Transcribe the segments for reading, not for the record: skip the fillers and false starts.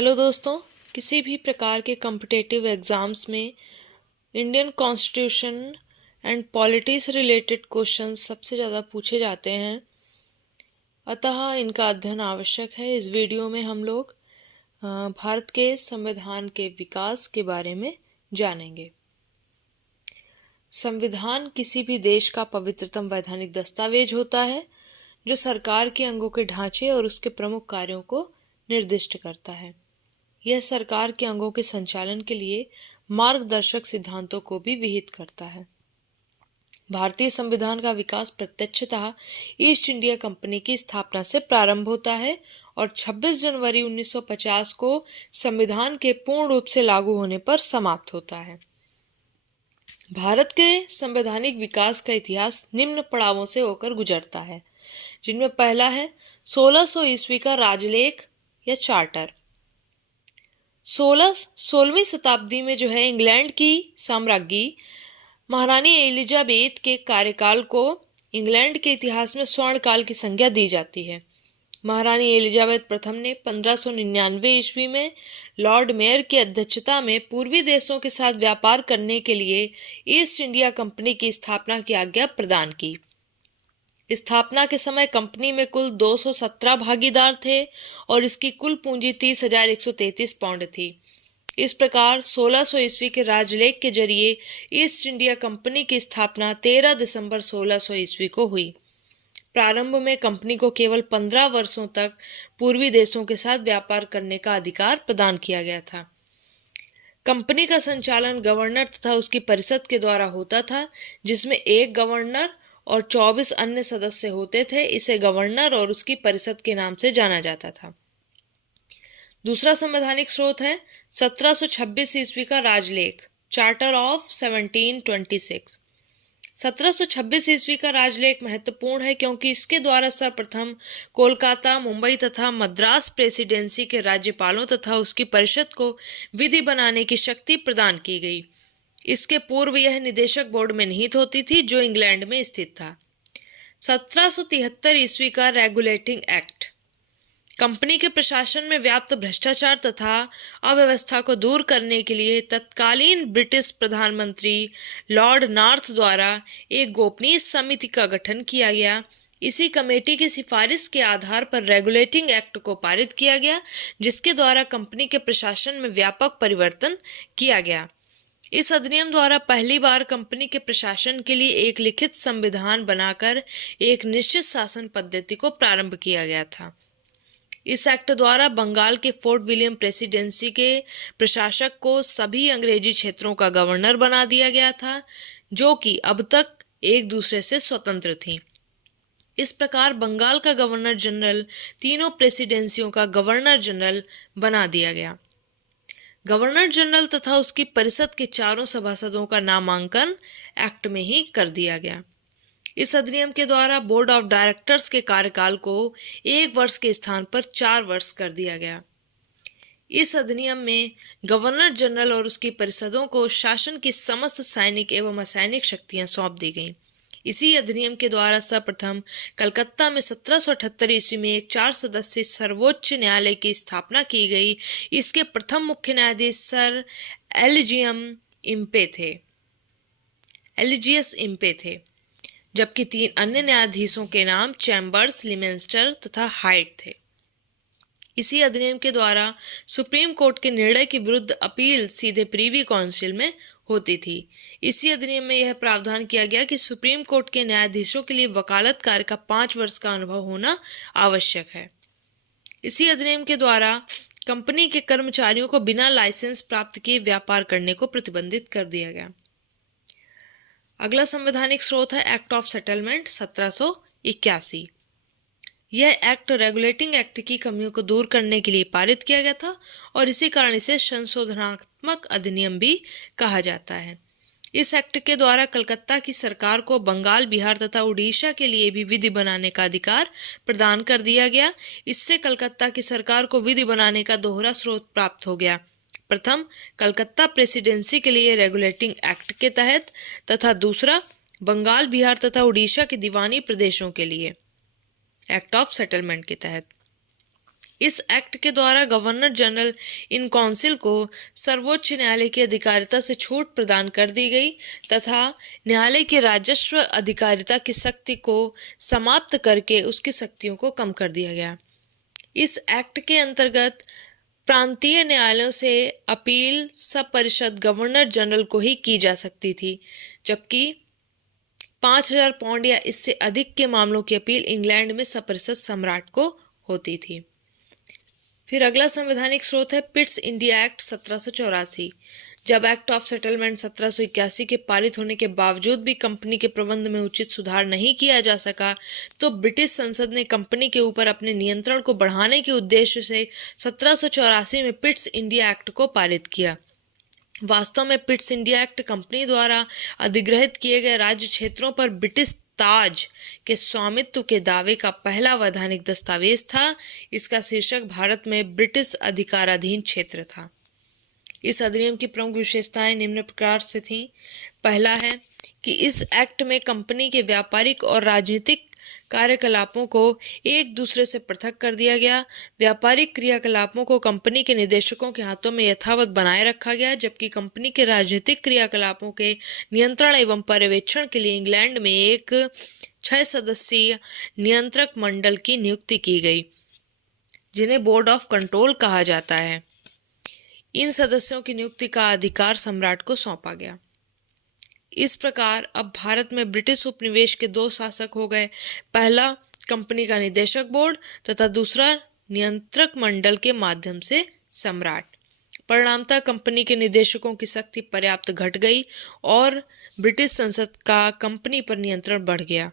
Hello दोस्तों, किसी भी प्रकार के कॉम्पिटिटिव एग्ज़ाम्स में इंडियन कॉन्स्टिट्यूशन एंड पॉलिटी से रिलेटेड क्वेश्चंस सबसे ज़्यादा पूछे जाते हैं, अतः इनका अध्ययन आवश्यक है। इस वीडियो में हम लोग भारत के संविधान के विकास के बारे में जानेंगे। संविधान किसी भी देश का पवित्रतम वैधानिक दस्तावेज होता है जो सरकार के अंगों के ढांचे और उसके प्रमुख कार्यों को निर्दिष्ट करता है। यह सरकार के अंगों के संचालन के लिए मार्गदर्शक सिद्धांतों को भी विहित करता है। भारतीय संविधान का विकास प्रत्यक्षतः ईस्ट इंडिया कंपनी की स्थापना से प्रारंभ होता है और 26 जनवरी 1950 को संविधान के पूर्ण रूप से लागू होने पर समाप्त होता है। भारत के संवैधानिक विकास का इतिहास निम्न पड़ावों से होकर गुजरता है, जिनमें पहला है 1600 ईस्वी का राजलेख या चार्टर। 16वीं शताब्दी में इंग्लैंड की साम्राज्ञी महारानी एलिजाबेथ के कार्यकाल को इंग्लैंड के इतिहास में स्वर्ण काल की संज्ञा दी जाती है। महारानी एलिजाबेथ प्रथम ने 1599 ईस्वी में लॉर्ड मेयर की अध्यक्षता में पूर्वी देशों के साथ व्यापार करने के लिए ईस्ट इंडिया कंपनी की स्थापना की आज्ञा प्रदान की। स्थापना के समय कंपनी में कुल 217 भागीदार थे और इसकी कुल पूंजी 30,133 पाउंड थी। इस प्रकार 1600 ईस्वी के राजलेख के जरिए ईस्ट इंडिया कंपनी की स्थापना 13 दिसंबर 1600 ईस्वी को हुई। प्रारंभ में कंपनी को केवल 15 वर्षों तक पूर्वी देशों के साथ व्यापार करने का अधिकार प्रदान किया गया था। कंपनी का संचालन गवर्नर तथा उसकी परिषद के द्वारा होता था, जिसमें एक गवर्नर और 24 अन्य सदस्य होते थे। इसे गवर्नर और उसकी परिषद के नाम से जाना जाता था। दूसरा संवैधानिक स्रोत है 1726 ईस्वी का राजलेख, चार्टर ऑफ 1726। 1726 ईस्वी का राजलेख महत्वपूर्ण है क्योंकि इसके द्वारा सर्वप्रथम कोलकाता, मुंबई तथा मद्रास प्रेसिडेंसी के राज्यपालों तथा उसकी परिषद को विधि बनाने की शक्ति प्रदान की गई। इसके पूर्व यह निदेशक बोर्ड में निहित होती थी, जो इंग्लैंड में स्थित था। 1773 ईस्वी का रेगुलेटिंग एक्ट कंपनी के प्रशासन में व्याप्त भ्रष्टाचार तथा अव्यवस्था को दूर करने के लिए तत्कालीन ब्रिटिश प्रधानमंत्री लॉर्ड नॉर्थ द्वारा एक गोपनीय समिति का गठन किया गया। इसी कमेटी की सिफारिश के आधार पर रेगुलेटिंग एक्ट को पारित किया गया, जिसके द्वारा कंपनी के प्रशासन में व्यापक परिवर्तन किया गया। इस अधिनियम द्वारा पहली बार कंपनी के प्रशासन के लिए एक लिखित संविधान बनाकर एक निश्चित शासन पद्धति को प्रारंभ किया गया था। इस एक्ट द्वारा बंगाल के फोर्ट विलियम प्रेसिडेंसी के प्रशासक को सभी अंग्रेजी क्षेत्रों का गवर्नर बना दिया गया था, जो कि अब तक एक दूसरे से स्वतंत्र थी। इस प्रकार बंगाल का गवर्नर जनरल तीनों प्रेसिडेंसियों का गवर्नर जनरल बना दिया गया। गवर्नर जनरल तथा उसकी परिषद के चारों सभासदों का नामांकन एक्ट में ही कर दिया गया। इस अधिनियम के द्वारा बोर्ड ऑफ डायरेक्टर्स के कार्यकाल को 1 वर्ष के स्थान पर 4 वर्ष कर दिया गया। इस अधिनियम में गवर्नर जनरल और उसकी परिषदों को शासन की समस्त सैनिक एवं असैनिक शक्तियां सौंप दी गईं। इसी अधिनियम के द्वारा सर्वप्रथम कलकत्ता में 1778 ईस्वी में एक 4 सदस्यीय सर्वोच्च न्यायालय की स्थापना की गई। इसके प्रथम मुख्य न्यायाधीश सर एलिजियस इम्पे थे, जबकि 3 अन्य न्यायाधीशों के नाम चैम्बर्स, लिमेंस्टर तथा हाइट थे। इसी अधिनियम के द्वारा सुप्रीम कोर्ट के निर्णय के विरुद्ध अपील सीधे प्रीवी काउंसिल में होती थी। इसी अधिनियम में यह प्रावधान किया गया कि सुप्रीम कोर्ट के न्यायाधीशों के लिए वकालत कार्य का 5 वर्ष का अनुभव होना आवश्यक है। इसी अधिनियम के द्वारा कंपनी के कर्मचारियों को बिना लाइसेंस प्राप्त किए व्यापार करने को प्रतिबंधित कर दिया गया। अगला संवैधानिक स्रोत है एक्ट ऑफ सेटलमेंट 1781। यह एक्ट रेगुलेटिंग एक्ट की कमियों को दूर करने के लिए पारित किया गया था और इसी कारण इसे संशोधनात्मक अधिनियम भी कहा जाता है। इस एक्ट के द्वारा कलकत्ता की सरकार को बंगाल, बिहार तथा उड़ीसा के लिए भी विधि बनाने का अधिकार प्रदान कर दिया गया। इससे कलकत्ता की सरकार को विधि बनाने का दोहरा स्रोत प्राप्त हो गया। प्रथम कलकत्ता प्रेसिडेंसी के लिए रेगुलेटिंग एक्ट के तहत तथा दूसरा बंगाल, बिहार तथा उड़ीसा के दीवानी प्रदेशों के लिए एक्ट ऑफ सेटलमेंट के तहत। इस एक्ट के द्वारा गवर्नर जनरल इन काउंसिल को सर्वोच्च न्यायालय की अधिकारिता से छूट प्रदान कर दी गई तथा न्यायालय की राजस्व अधिकारिता की शक्ति को समाप्त करके उसकी शक्तियों को कम कर दिया गया। इस एक्ट के अंतर्गत प्रांतीय न्यायालयों से अपील सब परिषद गवर्नर जनरल को ही की जा सकती थी, जबकि 5,000 पाउंड या इससे अधिक के मामलों की अपील इंग्लैंड में सपरिषद सम्राट को होती थी। फिर अगला संवैधानिक स्रोत है पिट्स इंडिया एक्ट 1784। जब एक्ट ऑफ सेटलमेंट 1781 के पारित होने के बावजूद भी कंपनी के प्रबंध में उचित सुधार नहीं किया जा सका, तो ब्रिटिश संसद ने कंपनी के ऊपर अपने नियंत्रण को बढ़ाने के उद्देश्य से 1784 में पिट्स इंडिया एक्ट को पारित किया। वास्तव में पिट्स इंडिया एक्ट कंपनी द्वारा अधिग्रहित किए गए राज्य क्षेत्रों पर ब्रिटिश ताज के स्वामित्व के दावे का पहला वैधानिक दस्तावेज था। इसका शीर्षक भारत में ब्रिटिश अधिकाराधीन क्षेत्र था। इस अधिनियम की प्रमुख विशेषताएं निम्न प्रकार से थीं। पहला है कि इस एक्ट में कंपनी के व्यापारिक और राजनीतिक कार्यकलापों को एक दूसरे से पृथक कर दिया गया। व्यापारिक क्रियाकलापों को कंपनी के निदेशकों के हाथों में यथावत बनाए रखा गया, जबकि कंपनी के राजनीतिक क्रियाकलापों के नियंत्रण एवं पर्यवेक्षण के लिए इंग्लैंड में एक 6 सदस्यीय नियंत्रक मंडल की नियुक्ति की गई, जिन्हें बोर्ड ऑफ कंट्रोल कहा जाता है। इन सदस्यों की नियुक्ति का अधिकार सम्राट को सौंपा गया। इस प्रकार अब भारत में ब्रिटिश उपनिवेश के 2 शासक हो गए। पहला कंपनी का निदेशक बोर्ड तथा दूसरा नियंत्रक मंडल के माध्यम से सम्राट। परिणामतः कंपनी के निदेशकों की शक्ति पर्याप्त घट गई और ब्रिटिश संसद का कंपनी पर नियंत्रण बढ़ गया।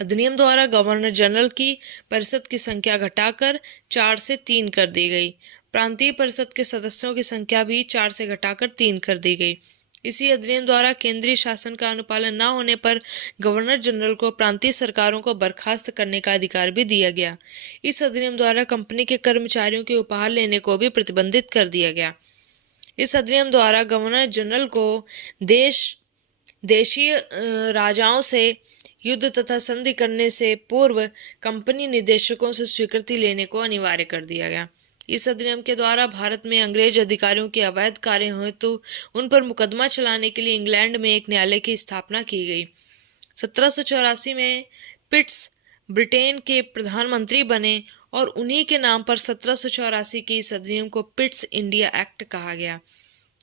अधिनियम द्वारा गवर्नर जनरल की परिषद की संख्या घटाकर 4 से 3 कर दी गई। प्रांतीय परिषद के सदस्यों की संख्या भी 4 से घटाकर 3 कर दी गई। इसी अधिनियम द्वारा केंद्रीय शासन का अनुपालन न होने पर गवर्नर जनरल को प्रांतीय सरकारों को बर्खास्त करने का अधिकार भी दिया गया। इस अधिनियम द्वारा कंपनी के कर्मचारियों के उपहार लेने को भी प्रतिबंधित कर दिया गया। इस अधिनियम द्वारा गवर्नर जनरल को देशीय राजाओं से युद्ध तथा संधि करने से पूर्व कंपनी निदेशकों से स्वीकृति लेने को अनिवार्य कर दिया गया। इस अधिनियम के द्वारा भारत में अंग्रेज अधिकारियों के अवैध कार्यों हेतु उन पर मुकदमा चलाने के लिए इंग्लैंड में एक न्यायालय की स्थापना की गई। 1784 में पिट्स ब्रिटेन के प्रधानमंत्री बने और उन्हीं के नाम पर 1784 की इस अधिनियम को पिट्स इंडिया एक्ट कहा गया।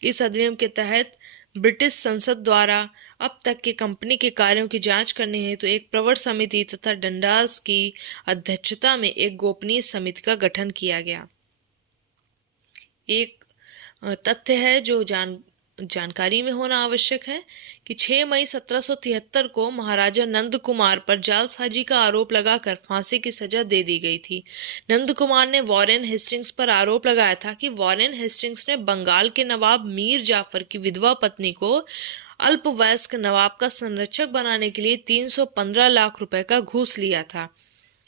इस अधिनियम के तहत ब्रिटिश संसद द्वारा अब तक के कंपनी के कार्यों की जांच करने हेतु एक प्रवर समिति तथा डंडास की अध्यक्षता में एक गोपनीय समिति का गठन किया गया। एक तथ्य है जो जानकारी में होना आवश्यक है कि 6 मई 1773 को महाराजा नंद कुमार पर जालसाजी का आरोप लगाकर फांसी की सजा दे दी गई थी। नंद कुमार ने वॉरेन हेस्टिंग्स पर आरोप लगाया था कि वॉरेन हेस्टिंग्स ने बंगाल के नवाब मीर जाफर की विधवा पत्नी को अल्पवयस्क नवाब का संरक्षक बनाने के लिए 315 लाख रुपए का घूस लिया था।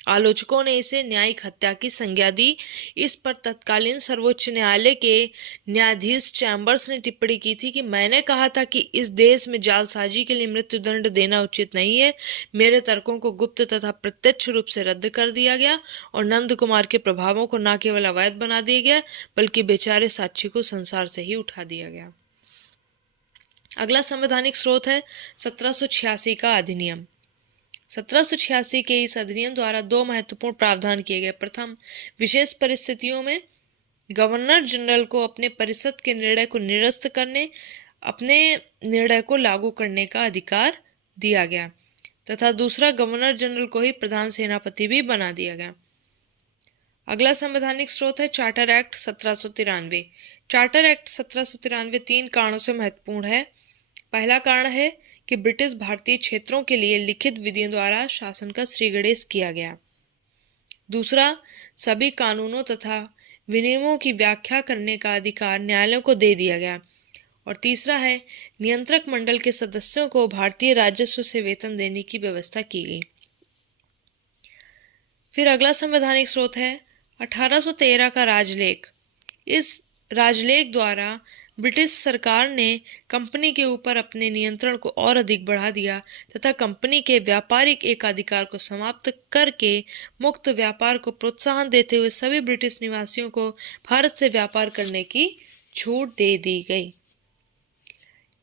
आलोचकों ने इसे न्यायिक हत्या की संज्ञा दी। इस पर तत्कालीन सर्वोच्च न्यायालय के न्यायाधीश चैम्बर्स ने टिप्पणी की थी कि मैंने कहा था कि इस देश में जालसाजी के लिए मृत्युदंड देना उचित नहीं है। मेरे तर्कों को गुप्त तथा प्रत्यक्ष रूप से रद्द कर दिया गया और नंद कुमार के प्रभावों को न केवल अवैध बना दिया गया बल्कि बेचारे साक्षी को संसार से ही उठा दिया गया। अगला संवैधानिक स्रोत है 1786 का अधिनियम। 1786 के इस अधिनियम द्वारा 2 महत्वपूर्ण प्रावधान किए गए। प्रथम, विशेष परिस्थितियों में गवर्नर जनरल को अपने परिषद के निर्णय को निरस्त करने, अपने निर्णय को लागू करने का अधिकार दिया गया तथा दूसरा, गवर्नर जनरल को ही प्रधान सेनापति भी बना दिया गया। अगला संवैधानिक स्रोत है चार्टर एक्ट 1793। चार्टर एक्ट 1793 3 कारणों से महत्वपूर्ण है। पहला कारण है कि ब्रिटिश भारतीय क्षेत्रों के लिए लिखित विधियों द्वारा शासन का श्रीगणेश किया गया। दूसरा, सभी कानूनों तथा विनियमों की व्याख्या करने का अधिकार न्यायालयों को दे दिया गया। और तीसरा है, नियंत्रक मंडल के सदस्यों को भारतीय राजस्व से वेतन देने की व्यवस्था की गई। फिर अगला संवैधानिक स्रोत है 1813 का राजलेख। इस राजलेख द्वारा ब्रिटिश सरकार ने कंपनी के ऊपर अपने नियंत्रण को और अधिक बढ़ा दिया तथा कंपनी के व्यापारिक एकाधिकार को समाप्त करके मुक्त व्यापार को प्रोत्साहन देते हुए सभी ब्रिटिश निवासियों को भारत से व्यापार करने की छूट दे दी गई।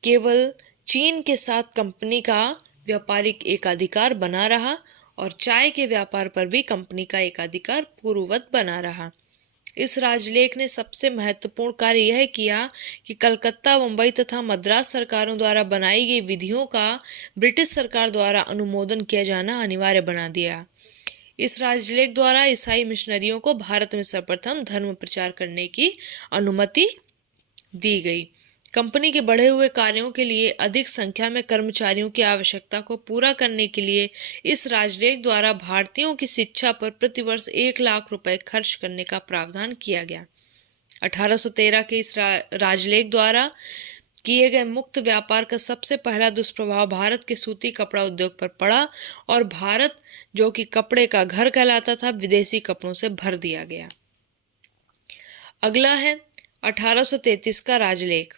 केवल चीन के साथ कंपनी का व्यापारिक एकाधिकार बना रहा और चाय के व्यापार पर भी कंपनी का एकाधिकार पूर्ववत बना रहा। इस राजलेख ने सबसे महत्वपूर्ण कार्य यह किया कि कलकत्ता, मुंबई तथा मद्रास सरकारों द्वारा बनाई गई विधियों का ब्रिटिश सरकार द्वारा अनुमोदन किया जाना अनिवार्य बना दिया। इस राजलेख द्वारा ईसाई मिशनरियों को भारत में सर्वप्रथम धर्म प्रचार करने की अनुमति दी गई। कंपनी के बढ़े हुए कार्यों के लिए अधिक संख्या में कर्मचारियों की आवश्यकता को पूरा करने के लिए इस राजलेख द्वारा भारतीयों की शिक्षा पर प्रतिवर्ष 1 लाख रुपए खर्च करने का प्रावधान किया गया। 1813 के इस राजलेख द्वारा किए गए मुक्त व्यापार का सबसे पहला दुष्प्रभाव भारत के सूती कपड़ा उद्योग पर पड़ा और भारत, जो कि कपड़े का घर कहलाता था, विदेशी कपड़ों से भर दिया गया। अगला है 1833 का राजलेख।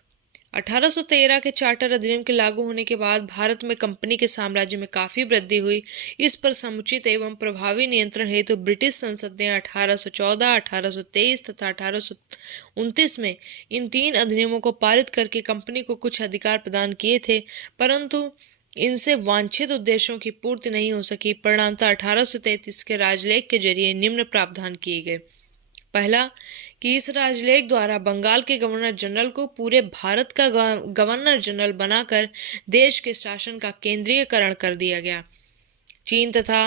1813 के चार्टर अधिनियम के लागू होने के बाद भारत में कंपनी के साम्राज्य में काफी वृद्धि हुई। इस पर समुचित एवं प्रभावी नियंत्रण हेतु ब्रिटिश संसद ने 1814, 1823 तथा 1829 में इन 3 अधिनियमों को पारित करके कंपनी को कुछ अधिकार प्रदान किए थे, परंतु इनसे वांछित उद्देश्यों की पूर्ति नहीं हो सकी। परिणामतः 1833 के राजलेख के जरिए निम्न प्रावधान किए गए। पहला, कि इस राजलेख द्वारा बंगाल के गवर्नर जनरल को पूरे भारत का गवर्नर जनरल बनाकर देश के शासन का केंद्रीयकरण कर दिया गया। चीन तथा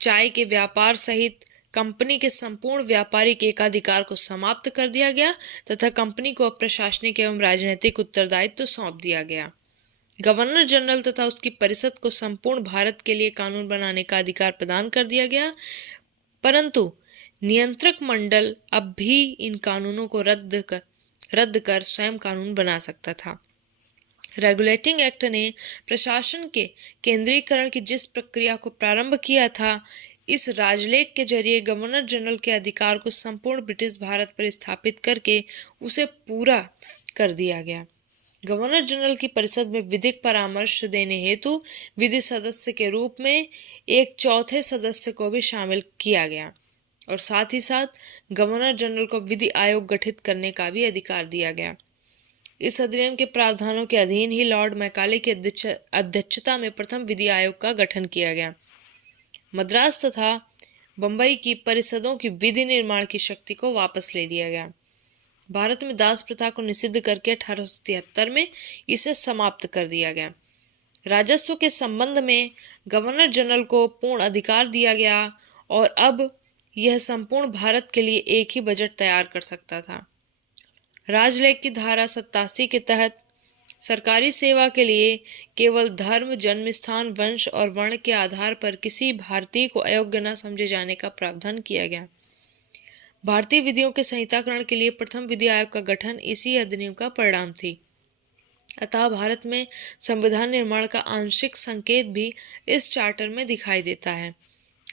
चाय के व्यापार सहित कंपनी के संपूर्ण व्यापारिक एकाधिकार को समाप्त कर दिया गया तथा कंपनी को प्रशासनिक एवं राजनीतिक उत्तरदायित्व सौंप दिया गया। गवर्नर जनरल तथा उसकी परिषद को संपूर्ण भारत के लिए कानून बनाने का अधिकार प्रदान कर दिया गया, परंतु नियंत्रक मंडल अब भी इन कानूनों को रद्द कर स्वयं कानून बना सकता था। रेगुलेटिंग एक्ट ने प्रशासन के केंद्रीकरण की जिस प्रक्रिया को प्रारंभ किया था, इस राजलेख के जरिए गवर्नर जनरल के अधिकार को संपूर्ण ब्रिटिश भारत पर स्थापित करके उसे पूरा कर दिया गया। गवर्नर जनरल की परिषद में विधिक परामर्श देने हेतु विधि सदस्य के रूप में एक चौथे सदस्य को भी शामिल किया गया और साथ ही साथ गवर्नर जनरल को विधि आयोग गठित करने का भी अधिकार दिया गया। इस अधिनियम के प्रावधानों के अधीन ही लॉर्ड मैकाले की अध्यक्षता में प्रथम विधि आयोग का गठन किया गया। मद्रास तथा बंबई की परिषदों की विधि निर्माण की शक्ति को वापस ले लिया गया। भारत में दास प्रथा को निषिद्ध करके 1873 में इसे समाप्त कर दिया गया। राजस्व के संबंध में गवर्नर जनरल को पूर्ण अधिकार दिया गया और अब यह संपूर्ण भारत के लिए एक ही बजट तैयार कर सकता था। राजलेख की धारा 87 के तहत सरकारी सेवा के लिए केवल धर्म, जन्म स्थान, वंश और वर्ण के आधार पर किसी भारतीय को अयोग्य न समझे जाने का प्रावधान किया गया। भारतीय विधियों के संहिताकरण के लिए प्रथम विधि आयोग का गठन इसी अधिनियम का परिणाम थी। अतः भारत में संविधान निर्माण का आंशिक संकेत भी इस चार्टर में दिखाई देता है।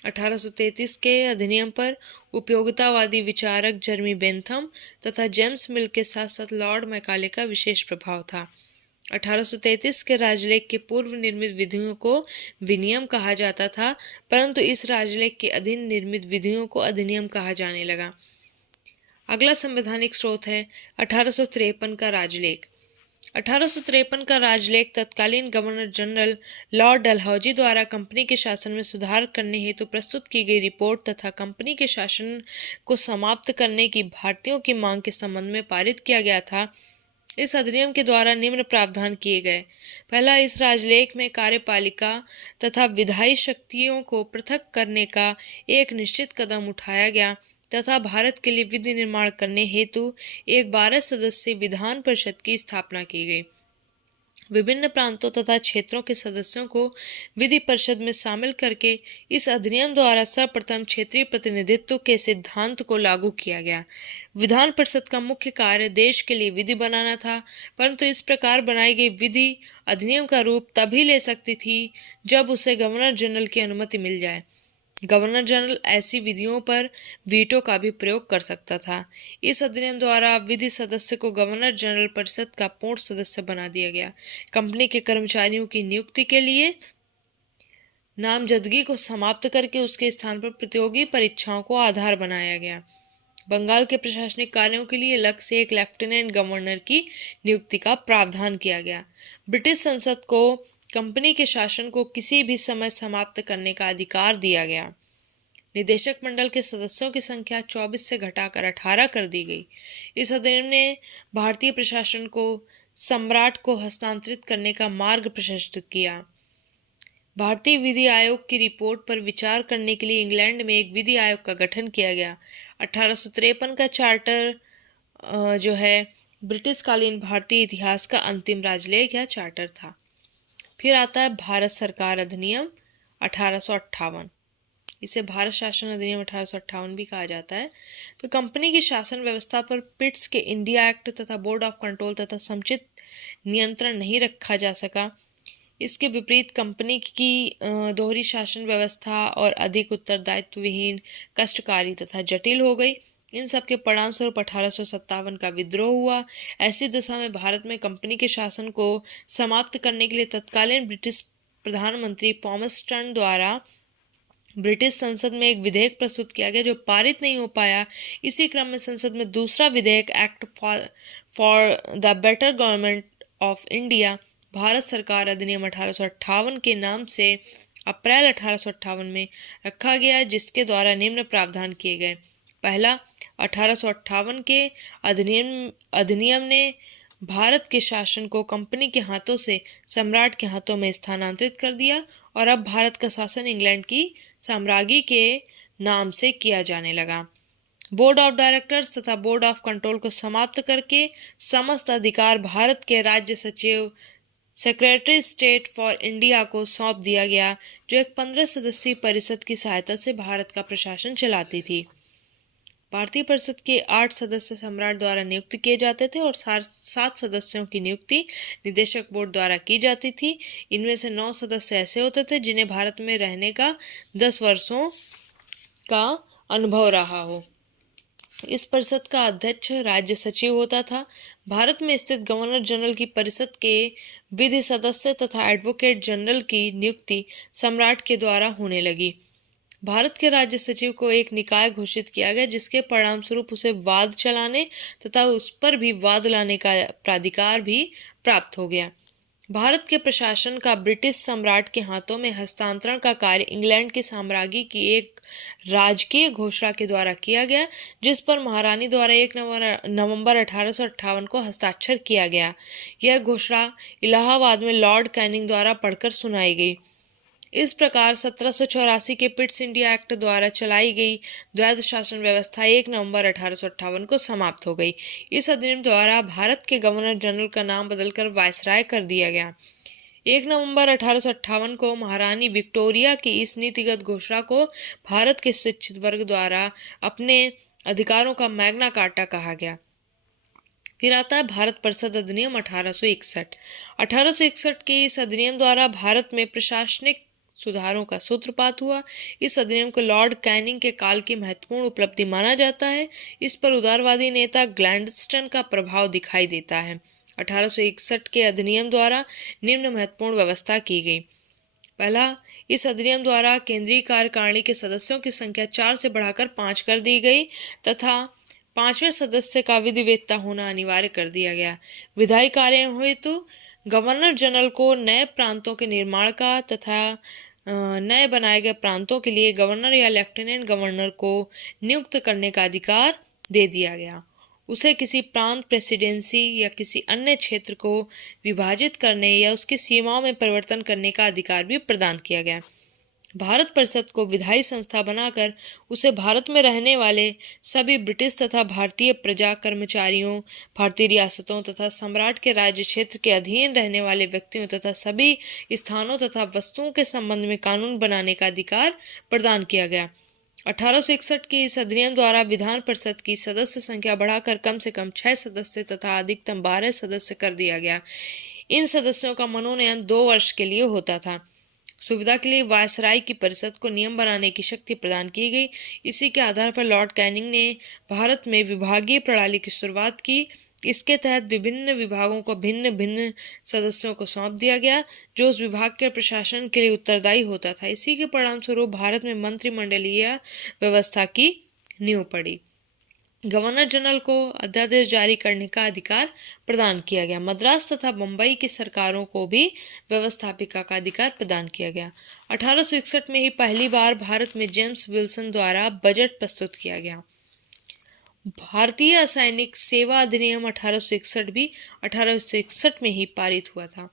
1833 के अधिनियम पर उपयोगितावादी विचारक जर्मी बेंथम तथा जेम्स मिल के साथ साथ लॉर्ड मैकाले का विशेष प्रभाव था। 1833 के राजलेख के पूर्व निर्मित विधियों को विनियम कहा जाता था, परंतु इस राजलेख के अधीन निर्मित विधियों को अधिनियम कहा जाने लगा। अगला संवैधानिक स्रोत है 1853 का राजलेख। 1853 का राजलेख तत्कालीन गवर्नर जनरल लॉर्ड डलहौजी द्वारा कंपनी के शासन में सुधार करने हेतु प्रस्तुत की गई रिपोर्ट तथा कंपनी के शासन को समाप्त करने की भारतीयों की मांग के संबंध में पारित किया गया था। इस अधिनियम के द्वारा निम्न प्रावधान किए गए। पहला, इस राजलेख में कार्यपालिका तथा विधायी शक्तियों को पृथक करने का एक निश्चित कदम उठाया गया तथा भारत के लिए विधि निर्माण करने हेतु एक 12 सदस्यीय विधान परिषद की स्थापना की गई। विभिन्न प्रांतों तथा क्षेत्रों के सदस्यों को विधि परिषद में शामिल करके इस अधिनियम द्वारा सर्वप्रथम क्षेत्रीय प्रतिनिधित्व के सिद्धांत को लागू किया गया। विधान परिषद का मुख्य कार्य देश के लिए विधि बनाना था, परंतु इस प्रकार बनाई गई विधि अधिनियम का रूप तभी ले सकती थी जब उसे गवर्नर जनरल की अनुमति मिल जाए। गवर्नर जनरल ऐसी विधियों पर वीटो का भी प्रयोग कर सकता था। इस अधिनियम द्वारा विधि सदस्य को गवर्नर जनरल परिषद का पूर्ण सदस्य बना दिया गया। कंपनी के कर्मचारियों की नियुक्ति के लिए नामजदगी को समाप्त करके उसके स्थान पर प्रतियोगी परीक्षाओं को आधार बनाया गया। बंगाल के प्रशासनिक कार्यों के लिए अलग से एक लेफ्टिनेंट गवर्नर की नियुक्ति का प्रावधान किया गया। ब्रिटिश संसद को कंपनी के शासन को किसी भी समय समाप्त करने का अधिकार दिया गया। निदेशक मंडल के सदस्यों की संख्या 24 से घटाकर 18 कर दी गई। इस अधिनियम ने भारतीय प्रशासन को सम्राट को हस्तांतरित करने का मार्ग प्रशस्त किया। भारतीय विधि आयोग की रिपोर्ट पर विचार करने के लिए इंग्लैंड में एक विधि आयोग का गठन किया गया। 1853 का चार्टर जो है ब्रिटिश कालीन भारतीय इतिहास का अंतिम राजलेख या चार्टर था। फिर आता है भारत सरकार अधिनियम 1858। इसे भारत शासन अधिनियम 1858 भी कहा जाता है। तो कंपनी की शासन व्यवस्था पर पिट्स के इंडिया एक्ट तथा बोर्ड ऑफ कंट्रोल तथा समुचित नियंत्रण नहीं रखा जा सका। इसके विपरीत कंपनी की दोहरी शासन व्यवस्था और अधिक उत्तरदायित्व विहीन, कष्टकारी तथा जटिल हो गई। इन सब के परिणाम स्वरूप 1857 का विद्रोह हुआ। ऐसी दशा में भारत में कंपनी के शासन को समाप्त करने के लिए तत्कालीन ब्रिटिश प्रधानमंत्री पॉमस्टन द्वारा ब्रिटिश संसद में एक विधेयक प्रस्तुत किया गया जो पारित नहीं हो पाया। इसी क्रम में संसद में दूसरा विधेयक act for the better government of India Bharat सरकार अधिनियम 1858 के नाम से अप्रैल 1858 में रखा गया, जिसके द्वारा निम्न प्रावधान किए गए। पहला, 1858 के अधिनियम ने भारत के शासन को कंपनी के हाथों से सम्राट के हाथों में स्थानांतरित कर दिया और अब भारत का शासन इंग्लैंड की साम्राज्ञी के नाम से किया जाने लगा। बोर्ड ऑफ डायरेक्टर्स तथा बोर्ड ऑफ कंट्रोल को समाप्त करके समस्त अधिकार भारत के राज्य सचिव सेक्रेटरी स्टेट फॉर इंडिया को सौंप दिया गया, जो एक 15 सदस्यीय परिषद की सहायता से भारत का प्रशासन चलाती थी। भारतीय परिषद के 8 सदस्य सम्राट द्वारा नियुक्त किए जाते थे और 7 सदस्यों की नियुक्ति निदेशक बोर्ड द्वारा की जाती थी। इनमें से 9 सदस्य ऐसे होते थे जिन्हें भारत में रहने का 10 वर्षों का अनुभव रहा हो। इस परिषद का अध्यक्ष राज्य सचिव होता था। भारत में स्थित गवर्नर जनरल की परिषद के विधि सदस्य तथा एडवोकेट जनरल की नियुक्ति सम्राट के द्वारा होने लगी। भारत के राज्य सचिव को एक निकाय घोषित किया गया, जिसके परिणाम स्वरूप उसे वाद चलाने तथा उस पर भी वाद लाने का प्राधिकार भी प्राप्त हो गया। भारत के प्रशासन का ब्रिटिश सम्राट के हाथों में हस्तांतरण का कार्य इंग्लैंड के साम्राज्ञी की एक राजकीय घोषणा के द्वारा किया गया, जिस पर महारानी द्वारा 1 नवंबर 1858 को हस्ताक्षर किया गया। यह घोषणा इलाहाबाद में लॉर्ड कैनिंग द्वारा पढ़कर सुनाई गई। इस प्रकार 1784 के पिट्स इंडिया एक्ट द्वारा चलाई गई द्वैध शासन व्यवस्था 1 नवंबर 1858 को समाप्त हो गई। इस अधिनियम द्वारा भारत के गवर्नर जनरल का नाम बदलकर वायसराय कर दिया गया। 1 नवंबर 1858 को महारानी विक्टोरिया की इस नीतिगत घोषणा को भारत के शिक्षित वर्ग द्वारा अपने अधिकारों का मैग्ना कार्टा कहा गया। फिर आता है भारत परिषद अधिनियम 1861। 1861 के इस अधिनियम द्वारा भारत में प्रशासनिक सुधारों का सूत्रपात हुआ। इस अधिनियम को लॉर्ड कैनिंग के काल की महत्वपूर्ण उपलब्धि माना जाता है। इस पर उदारवादी नेता ग्लैडस्टोन का प्रभाव दिखाई देता है। 1861 के अधिनियम द्वारा निम्न महत्वपूर्ण व्यवस्था की गई। पहला, इस अधिनियम द्वारा केंद्रीय कार्यकारिणी के सदस्यों की संख्या 4 से बढ़ाकर 5 कर दी गई तथा 5वें सदस्य का विधिवेत्ता होना अनिवार्य कर दिया गया। विधायी कार्यों हेतु गवर्नर जनरल को नए प्रांतों के निर्माण का तथा नए बनाए गए प्रांतों के लिए गवर्नर या लेफ्टिनेंट गवर्नर को नियुक्त करने का अधिकार दे दिया गया। उसे किसी प्रांत, प्रेसिडेंसी या किसी अन्य क्षेत्र को विभाजित करने या उसकी सीमाओं में परिवर्तन करने का अधिकार भी प्रदान किया गया। भारत परिषद को विधायी संस्था बनाकर उसे भारत में रहने वाले सभी ब्रिटिश तथा भारतीय प्रजा कर्मचारियों, भारतीय रियासतों तथा सम्राट के राज्य क्षेत्र के अधीन रहने वाले व्यक्तियों तथा सभी स्थानों तथा वस्तुओं के संबंध में कानून बनाने का अधिकार प्रदान किया गया। 1861 के इस अधिनियम द्वारा विधान परिषद की सदस्य संख्या बढ़ाकर कम से कम 6 सदस्य तथा अधिकतम 12 सदस्य कर दिया गया। इन सदस्यों का मनोनयन 2 वर्ष के लिए होता था। सुविधा के लिए वायसराय की परिषद को नियम बनाने की शक्ति प्रदान की गई। इसी के आधार पर लॉर्ड कैनिंग ने भारत में विभागीय प्रणाली की शुरुआत की। इसके तहत विभिन्न विभागों को भिन्न भिन्न सदस्यों को सौंप दिया गया, जो उस विभाग के प्रशासन के लिए उत्तरदायी होता था। इसी के परिणामस्वरूप भारत में मंत्रिमंडलीय व्यवस्था की नींव पड़ी। गवर्नर जनरल को अध्यादेश जारी करने का अधिकार प्रदान किया गया। मद्रास तथा बम्बई की सरकारों को भी व्यवस्थापिका का अधिकार प्रदान किया गया। 1861 में ही पहली बार भारत में जेम्स विल्सन द्वारा बजट प्रस्तुत किया गया। भारतीय असैनिक सेवा अधिनियम 1861 भी 1861 में ही पारित हुआ था।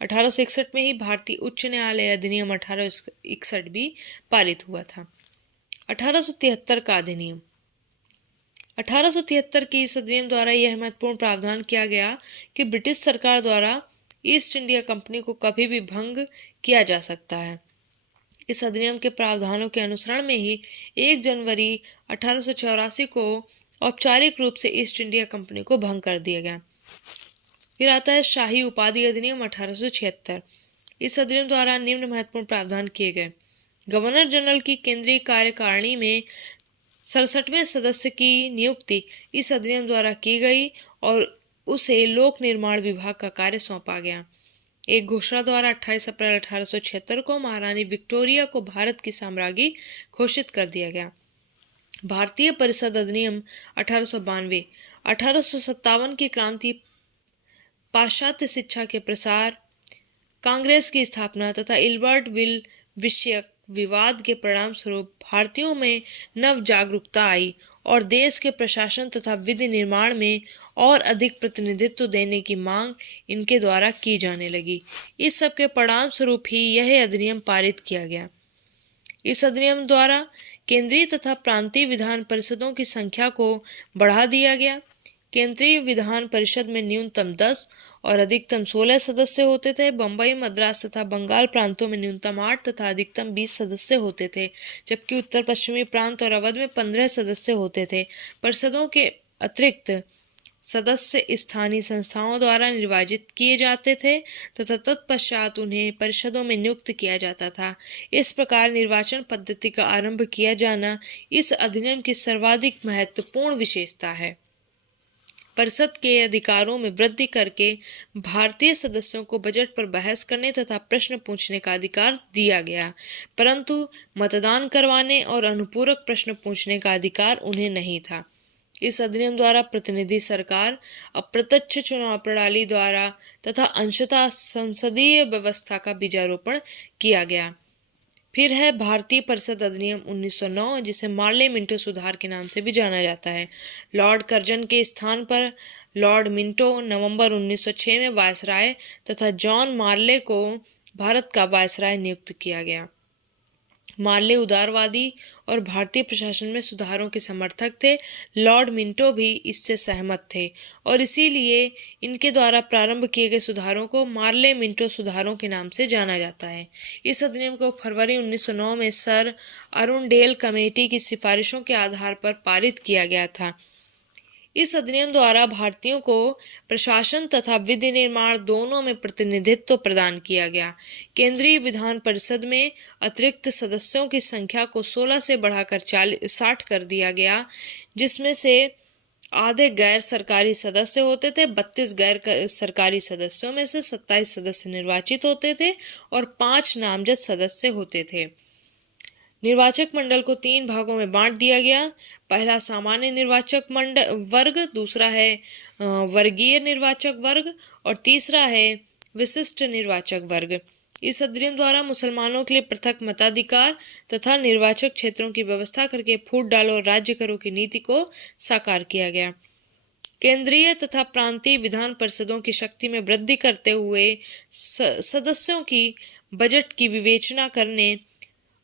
1861 में ही भारतीय उच्च न्यायालय अधिनियम 1861 भी पारित हुआ था। 1873 का अधिनियम 1873 की इस अधिनियम द्वारा यह महत्वपूर्ण प्रावधान किया गया कि ब्रिटिश सरकार द्वारा ईस्ट इंडिया कंपनी को कभी भी भंग किया जा सकता है। इस अधिनियम के प्रावधानों के अनुसरण में ही 1 जनवरी 1884 को औपचारिक रूप से ईस्ट इंडिया कंपनी को भंग कर दिया गया। फिर आता है शाही उपाधि अधिनियम 1876। इस अधिनियम द्वारा निम्न महत्वपूर्ण प्रावधान किए गए। गवर्नर जनरल की केंद्रीय कार्यकारिणी में 67वें सदस्य की नियुक्ति इस अधिनियम द्वारा की गई और उसे लोक निर्माण विभाग का कार्य सौंपा गया। एक घोषणा द्वारा 28 अप्रैल 1876 को महारानी विक्टोरिया को भारत की साम्राज्ञी घोषित कर दिया गया। भारतीय परिषद अधिनियम 1892। 1857 की क्रांति, पाश्चात्य शिक्षा के प्रसार, कांग्रेस की स्थापना तथा इल्बर्ट बिल विषयक विवाद के परिणाम स्वरूप भारतीयों में नव जागरूकता आई और देश के प्रशासन तथा विधि निर्माण में और अधिक प्रतिनिधित्व देने की मांग इनके द्वारा की जाने लगी। इस सब के परिणाम स्वरूप ही यह अधिनियम पारित किया गया। इस अधिनियम द्वारा केंद्रीय तथा प्रांतीय विधान परिषदों की संख्या को बढ़ा दिया गया। केंद्रीय विधान परिषद में न्यूनतम 10 और अधिकतम 16 सदस्य होते थे। बम्बई, मद्रास तथा बंगाल प्रांतों में न्यूनतम 8 तथा अधिकतम 20 सदस्य होते थे, जबकि उत्तर पश्चिमी प्रांत और अवध में 15 सदस्य होते थे। परिषदों के अतिरिक्त सदस्य स्थानीय संस्थाओं द्वारा निर्वाचित किए जाते थे तथा तत्पश्चात उन्हें परिषदों में नियुक्त किया जाता था। इस प्रकार निर्वाचन पद्धति का आरंभ किया जाना इस अधिनियम की सर्वाधिक महत्वपूर्ण विशेषता है। परिषद के अधिकारों में वृद्धि करके भारतीय सदस्यों को बजट पर बहस करने तथा प्रश्न पूछने का अधिकार दिया गया, परंतु मतदान करवाने और अनुपूरक प्रश्न पूछने का अधिकार उन्हें नहीं था। इस अधिनियम द्वारा प्रतिनिधि सरकार, अप्रत्यक्ष चुनाव प्रणाली द्वारा तथा अंशतः संसदीय व्यवस्था का बीजारोपण किया गया। फिर है भारतीय परिषद अधिनियम 1909, जिसे मार्ले मिंटो सुधार के नाम से भी जाना जाता है। लॉर्ड कर्जन के स्थान पर लॉर्ड मिंटो नवंबर 1906 में वायसराय तथा जॉन मार्ले को भारत का वायसराय नियुक्त किया गया। मार्ले उदारवादी और भारतीय प्रशासन में सुधारों के समर्थक थे। लॉर्ड मिंटो भी इससे सहमत थे और इसीलिए इनके द्वारा प्रारंभ किए गए सुधारों को मार्ले मिंटो सुधारों के नाम से जाना जाता है। इस अधिनियम को फरवरी 1909 में सर अरुणडेल कमेटी की सिफारिशों के आधार पर पारित किया गया था। इस अधिनियम द्वारा भारतीयों को प्रशासन तथा विधि निर्माण दोनों में प्रतिनिधित्व प्रदान किया गया। केंद्रीय विधान परिषद में अतिरिक्त सदस्यों की संख्या को 16 से बढ़ाकर 60 कर दिया गया, जिसमें से आधे गैर सरकारी सदस्य होते थे। 32 गैर सरकारी सदस्यों में से 27 सदस्य निर्वाचित होते थे और 5 नामजद सदस्य होते थे। निर्वाचक मंडल को 3 भागों में बांट दिया गया। पहला सामान्य निर्वाचक वर्ग, दूसरा है वर्गीय निर्वाचक वर्ग और तीसरा है विशिष्ट निर्वाचक वर्ग। इस अधिनियम द्वारा मुसलमानों के लिए पृथक मताधिकार तथा निर्वाचक क्षेत्रों की व्यवस्था करके फूट डालो और राज्य करो की नीति को साकार किया गया। केंद्रीय तथा प्रांतीय विधान परिषदों की शक्ति में वृद्धि करते हुए सदस्यों की बजट की विवेचना करने,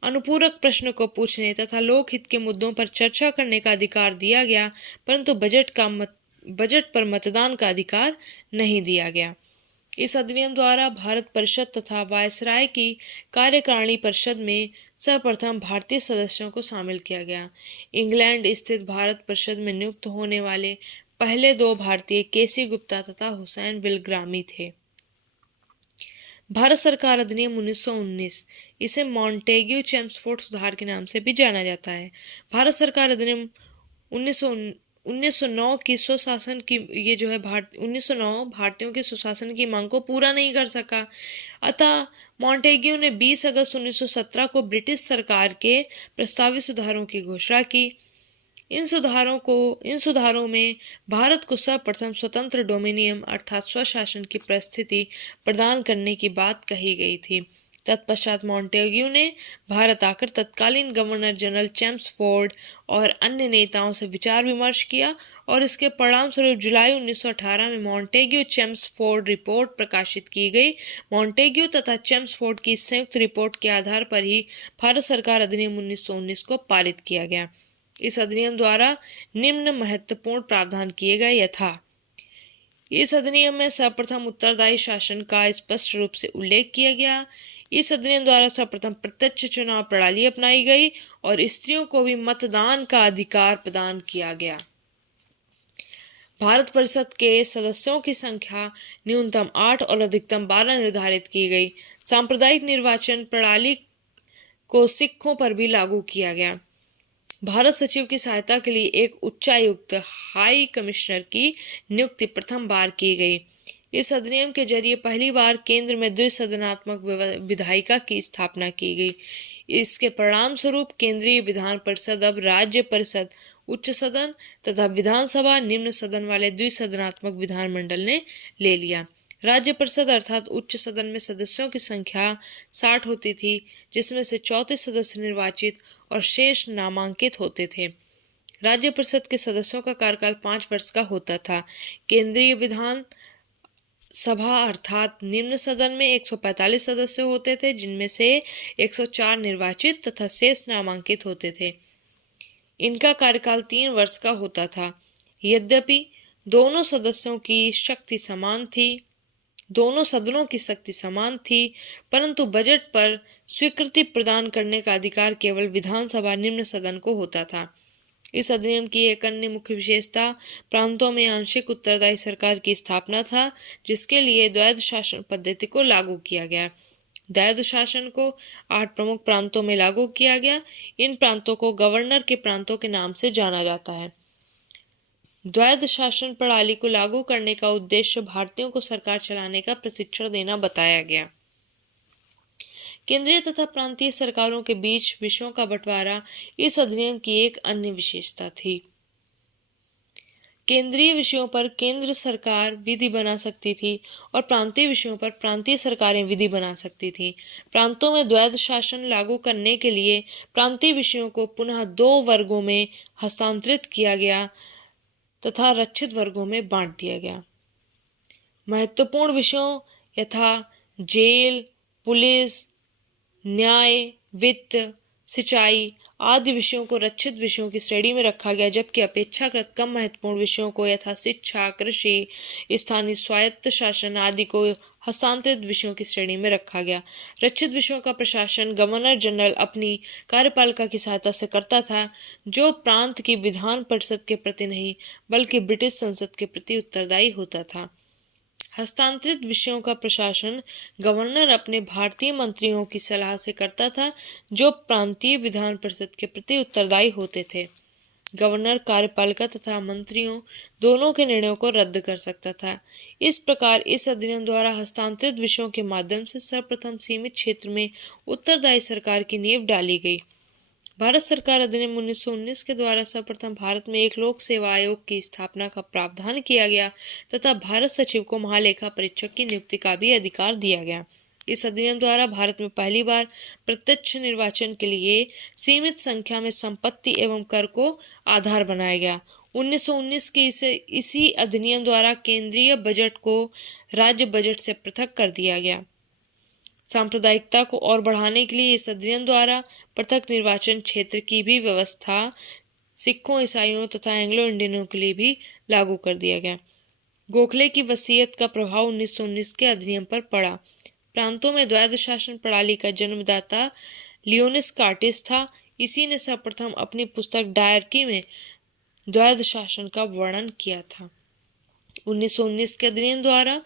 अनुपूरक प्रश्न को पूछने तथा लोकहित के मुद्दों पर चर्चा करने का अधिकार दिया गया, परंतु बजट पर मतदान का अधिकार नहीं दिया गया। इस अधिनियम द्वारा भारत परिषद तथा वायसराय की कार्यकारिणी परिषद में सर्वप्रथम भारतीय सदस्यों को शामिल किया गया। इंग्लैंड स्थित भारत परिषद में नियुक्त होने वाले पहले 2 भारतीय केसी गुप्ता तथा हुसैन विलग्रामी थे। भारत सरकार अधिनियम 1919, इसे मॉन्टेग्यू चेम्सफोर्ड सुधार के नाम से भी जाना जाता है। भारत सरकार अधिनियम 1909 की स्वशासन की ये जो है 1909 भारतीयों के सुशासन की मांग को पूरा नहीं कर सका। अतः मॉन्टेग्यू ने 20 अगस्त 1917 को ब्रिटिश सरकार के प्रस्तावित सुधारों की घोषणा की। इन सुधारों में भारत को सर्वप्रथम स्वतंत्र डोमिनियन अर्थात स्वशासन की परिस्थिति प्रदान करने की बात कही गई थी। तत्पश्चात मॉन्टेग्यू ने भारत आकर तत्कालीन गवर्नर जनरल चेम्सफोर्ड और अन्य नेताओं से विचार विमर्श किया और इसके परिणाम स्वरूप जुलाई 1918 में मॉन्टेग्यू चेम्सफोर्ड रिपोर्ट प्रकाशित की गई। मॉन्टेग्यू तथा चेम्सफोर्ड की संयुक्त रिपोर्ट के आधार पर ही भारत सरकार अधिनियम 1919 को पारित किया गया। इस अधिनियम द्वारा निम्न महत्वपूर्ण प्रावधान किए गए यथा इस अधिनियम में सर्वप्रथम उत्तरदायी शासन का स्पष्ट रूप से उल्लेख किया गया। इस अधिनियम द्वारा सर्वप्रथम प्रत्यक्ष चुनाव प्रणाली अपनाई गई और स्त्रियों को भी मतदान का अधिकार प्रदान किया गया। भारत परिषद के सदस्यों की संख्या न्यूनतम 8 और अधिकतम 12 निर्धारित की गई। सांप्रदायिक निर्वाचन प्रणाली को सिखों पर भी लागू किया गया। भारत सचिव की सहायता के लिए एक उच्चायुक्त हाई कमिश्नर की नियुक्ति प्रथम बार की गई। इस अधिनियम के जरिए पहली बार केंद्र में द्विसदनात्मक विधायिका की स्थापना की गई। इसके परिणाम स्वरूप केंद्रीय विधान परिषद अब राज्य परिषद, उच्च सदन तथा विधानसभा निम्न सदन वाले द्विसदनात्मक विधानमंडल ने ले लिया। राज्य परिषद अर्थात उच्च सदन में सदस्यों की संख्या 60 होती थी, जिसमें से 34 सदस्य निर्वाचित और शेष नामांकित होते थे। राज्य परिषद के सदस्यों का कार्यकाल 5 वर्ष का होता था। केंद्रीय विधान सभा अर्थात निम्न सदन में 145 सदस्य होते थे, जिनमें से 104 निर्वाचित तथा शेष नामांकित होते थे। इनका कार्यकाल 3 वर्ष का होता था। यद्यपि दोनों सदनों की शक्ति समान थी, परंतु बजट पर स्वीकृति प्रदान करने का अधिकार केवल विधानसभा निम्न सदन को होता था। इस अधिनियम की एक अन्य मुख्य विशेषता प्रांतों में आंशिक उत्तरदायी सरकार की स्थापना था, जिसके लिए द्वैध शासन पद्धति को लागू किया गया। द्वैध शासन को 8 प्रमुख प्रांतों में लागू किया गया। इन प्रांतों को गवर्नर के प्रांतों के नाम से जाना जाता है। द्वैध शासन प्रणाली को लागू करने का उद्देश्य भारतीयों को सरकार चलाने का प्रशिक्षण देना बताया गया। केंद्रीय तथा प्रांतीय सरकारों के बीच विषयों का बंटवारा इस अधिनियम की एक अन्य विशेषता थी। केंद्रीय विषयों पर केंद्र सरकार विधि बना सकती थी और प्रांतीय विषयों पर प्रांतीय सरकारें विधि बना सकती थी। प्रांतों में द्वैध शासन लागू करने के लिए प्रांतीय विषयों को पुनः 2 वर्गों में हस्तांतरित किया गया तथा रक्षित वर्गों में बांट दिया गया। महत्वपूर्ण विषयों यथा जेल, पुलिस, न्याय, वित्त, सिंचाई आदि विषयों को रक्षित विषयों की श्रेणी में रखा गया, जबकि अपेक्षाकृत कम महत्वपूर्ण विषयों को यथा शिक्षा, कृषि, स्थानीय स्वायत्त शासन आदि को हस्तांतरित विषयों की श्रेणी में रखा गया। रक्षित विषयों का प्रशासन गवर्नर जनरल अपनी कार्यपालिका की सहायता से करता था, जो प्रांत की विधान परिषद के प्रति नहीं बल्कि ब्रिटिश संसद के प्रति उत्तरदायी होता था। हस्तांतरित विषयों का प्रशासन गवर्नर अपने भारतीय मंत्रियों की सलाह से करता था, जो प्रांतीय विधान परिषद के प्रति उत्तरदायी होते थे। गवर्नर कार्यपालिका तथा मंत्रियों दोनों के निर्णयों को रद्द कर सकता था। इस प्रकार इस अधिनियम द्वारा हस्तांतरित विषयों के माध्यम से सर्वप्रथम सीमित क्षेत्र में उत्तरदायी सरकार की नींव डाली गई। भारत सरकार अधिनियम 1919 के द्वारा सर्वप्रथम भारत में एक लोक सेवा आयोग की स्थापना का प्रावधान किया गया तथा भारत सचिव को महालेखा परीक्षक की नियुक्ति का भी अधिकार दिया गया। इस अधिनियम द्वारा भारत में पहली बार प्रत्यक्ष निर्वाचन के लिए सीमित संख्या में संपत्ति एवं कर को आधार बनाया गया। 1919 के इसी अधिनियम द्वारा केंद्रीय बजट को राज्य बजट से पृथक कर दिया गया। सांप्रदायिकता को और बढ़ाने के लिए इस अधिनियम द्वारा पृथक निर्वाचन क्षेत्र की भी व्यवस्था सिखों, ईसाइयों तथा एंग्लो इंडियनों के लिए भी लागू कर दिया गया। गोखले की वसीयत का प्रभाव 1919 के अधिनियम पर पड़ा। प्रांतों में द्वैध शासन प्रणाली का जन्मदाता लियोनिस कार्टिस था। इसी ने सर्वप्रथम अपनी पुस्तक डायरकी में द्वैध शासन का वर्णन किया था। 1919 के अधिनियम द्वारा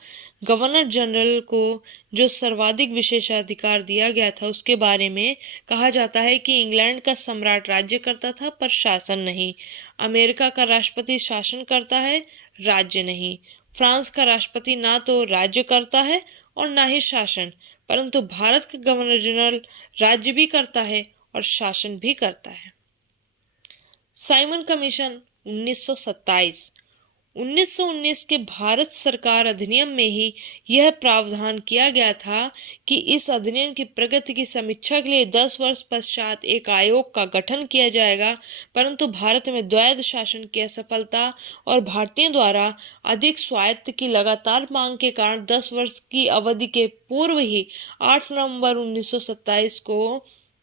गवर्नर जनरल को जो सर्वाधिक विशेषाधिकार दिया गया था उसके बारे में कहा जाता है कि इंग्लैंड का सम्राट राज्य करता था पर शासन नहीं। अमेरिका का राष्ट्रपति शासन करता है, राज्य नहीं। फ्रांस का राष्ट्रपति ना तो राज्य करता है और ना ही शासन, परंतु भारत का गवर्नर जनरल राज्य भी करता है और शासन भी करता है। Simon commission 1927। 1919 के भारत सरकार अधिनियम में ही यह प्रावधान किया गया था कि इस अधिनियम की प्रगति की समीक्षा के लिए 10 वर्ष पश्चात एक आयोग का गठन किया जाएगा, परंतु भारत में द्वैध शासन की असफलता और भारतीयों द्वारा अधिक स्वायत्त की लगातार मांग के कारण 10 वर्ष की अवधि के पूर्व ही 8 नवंबर 1927 को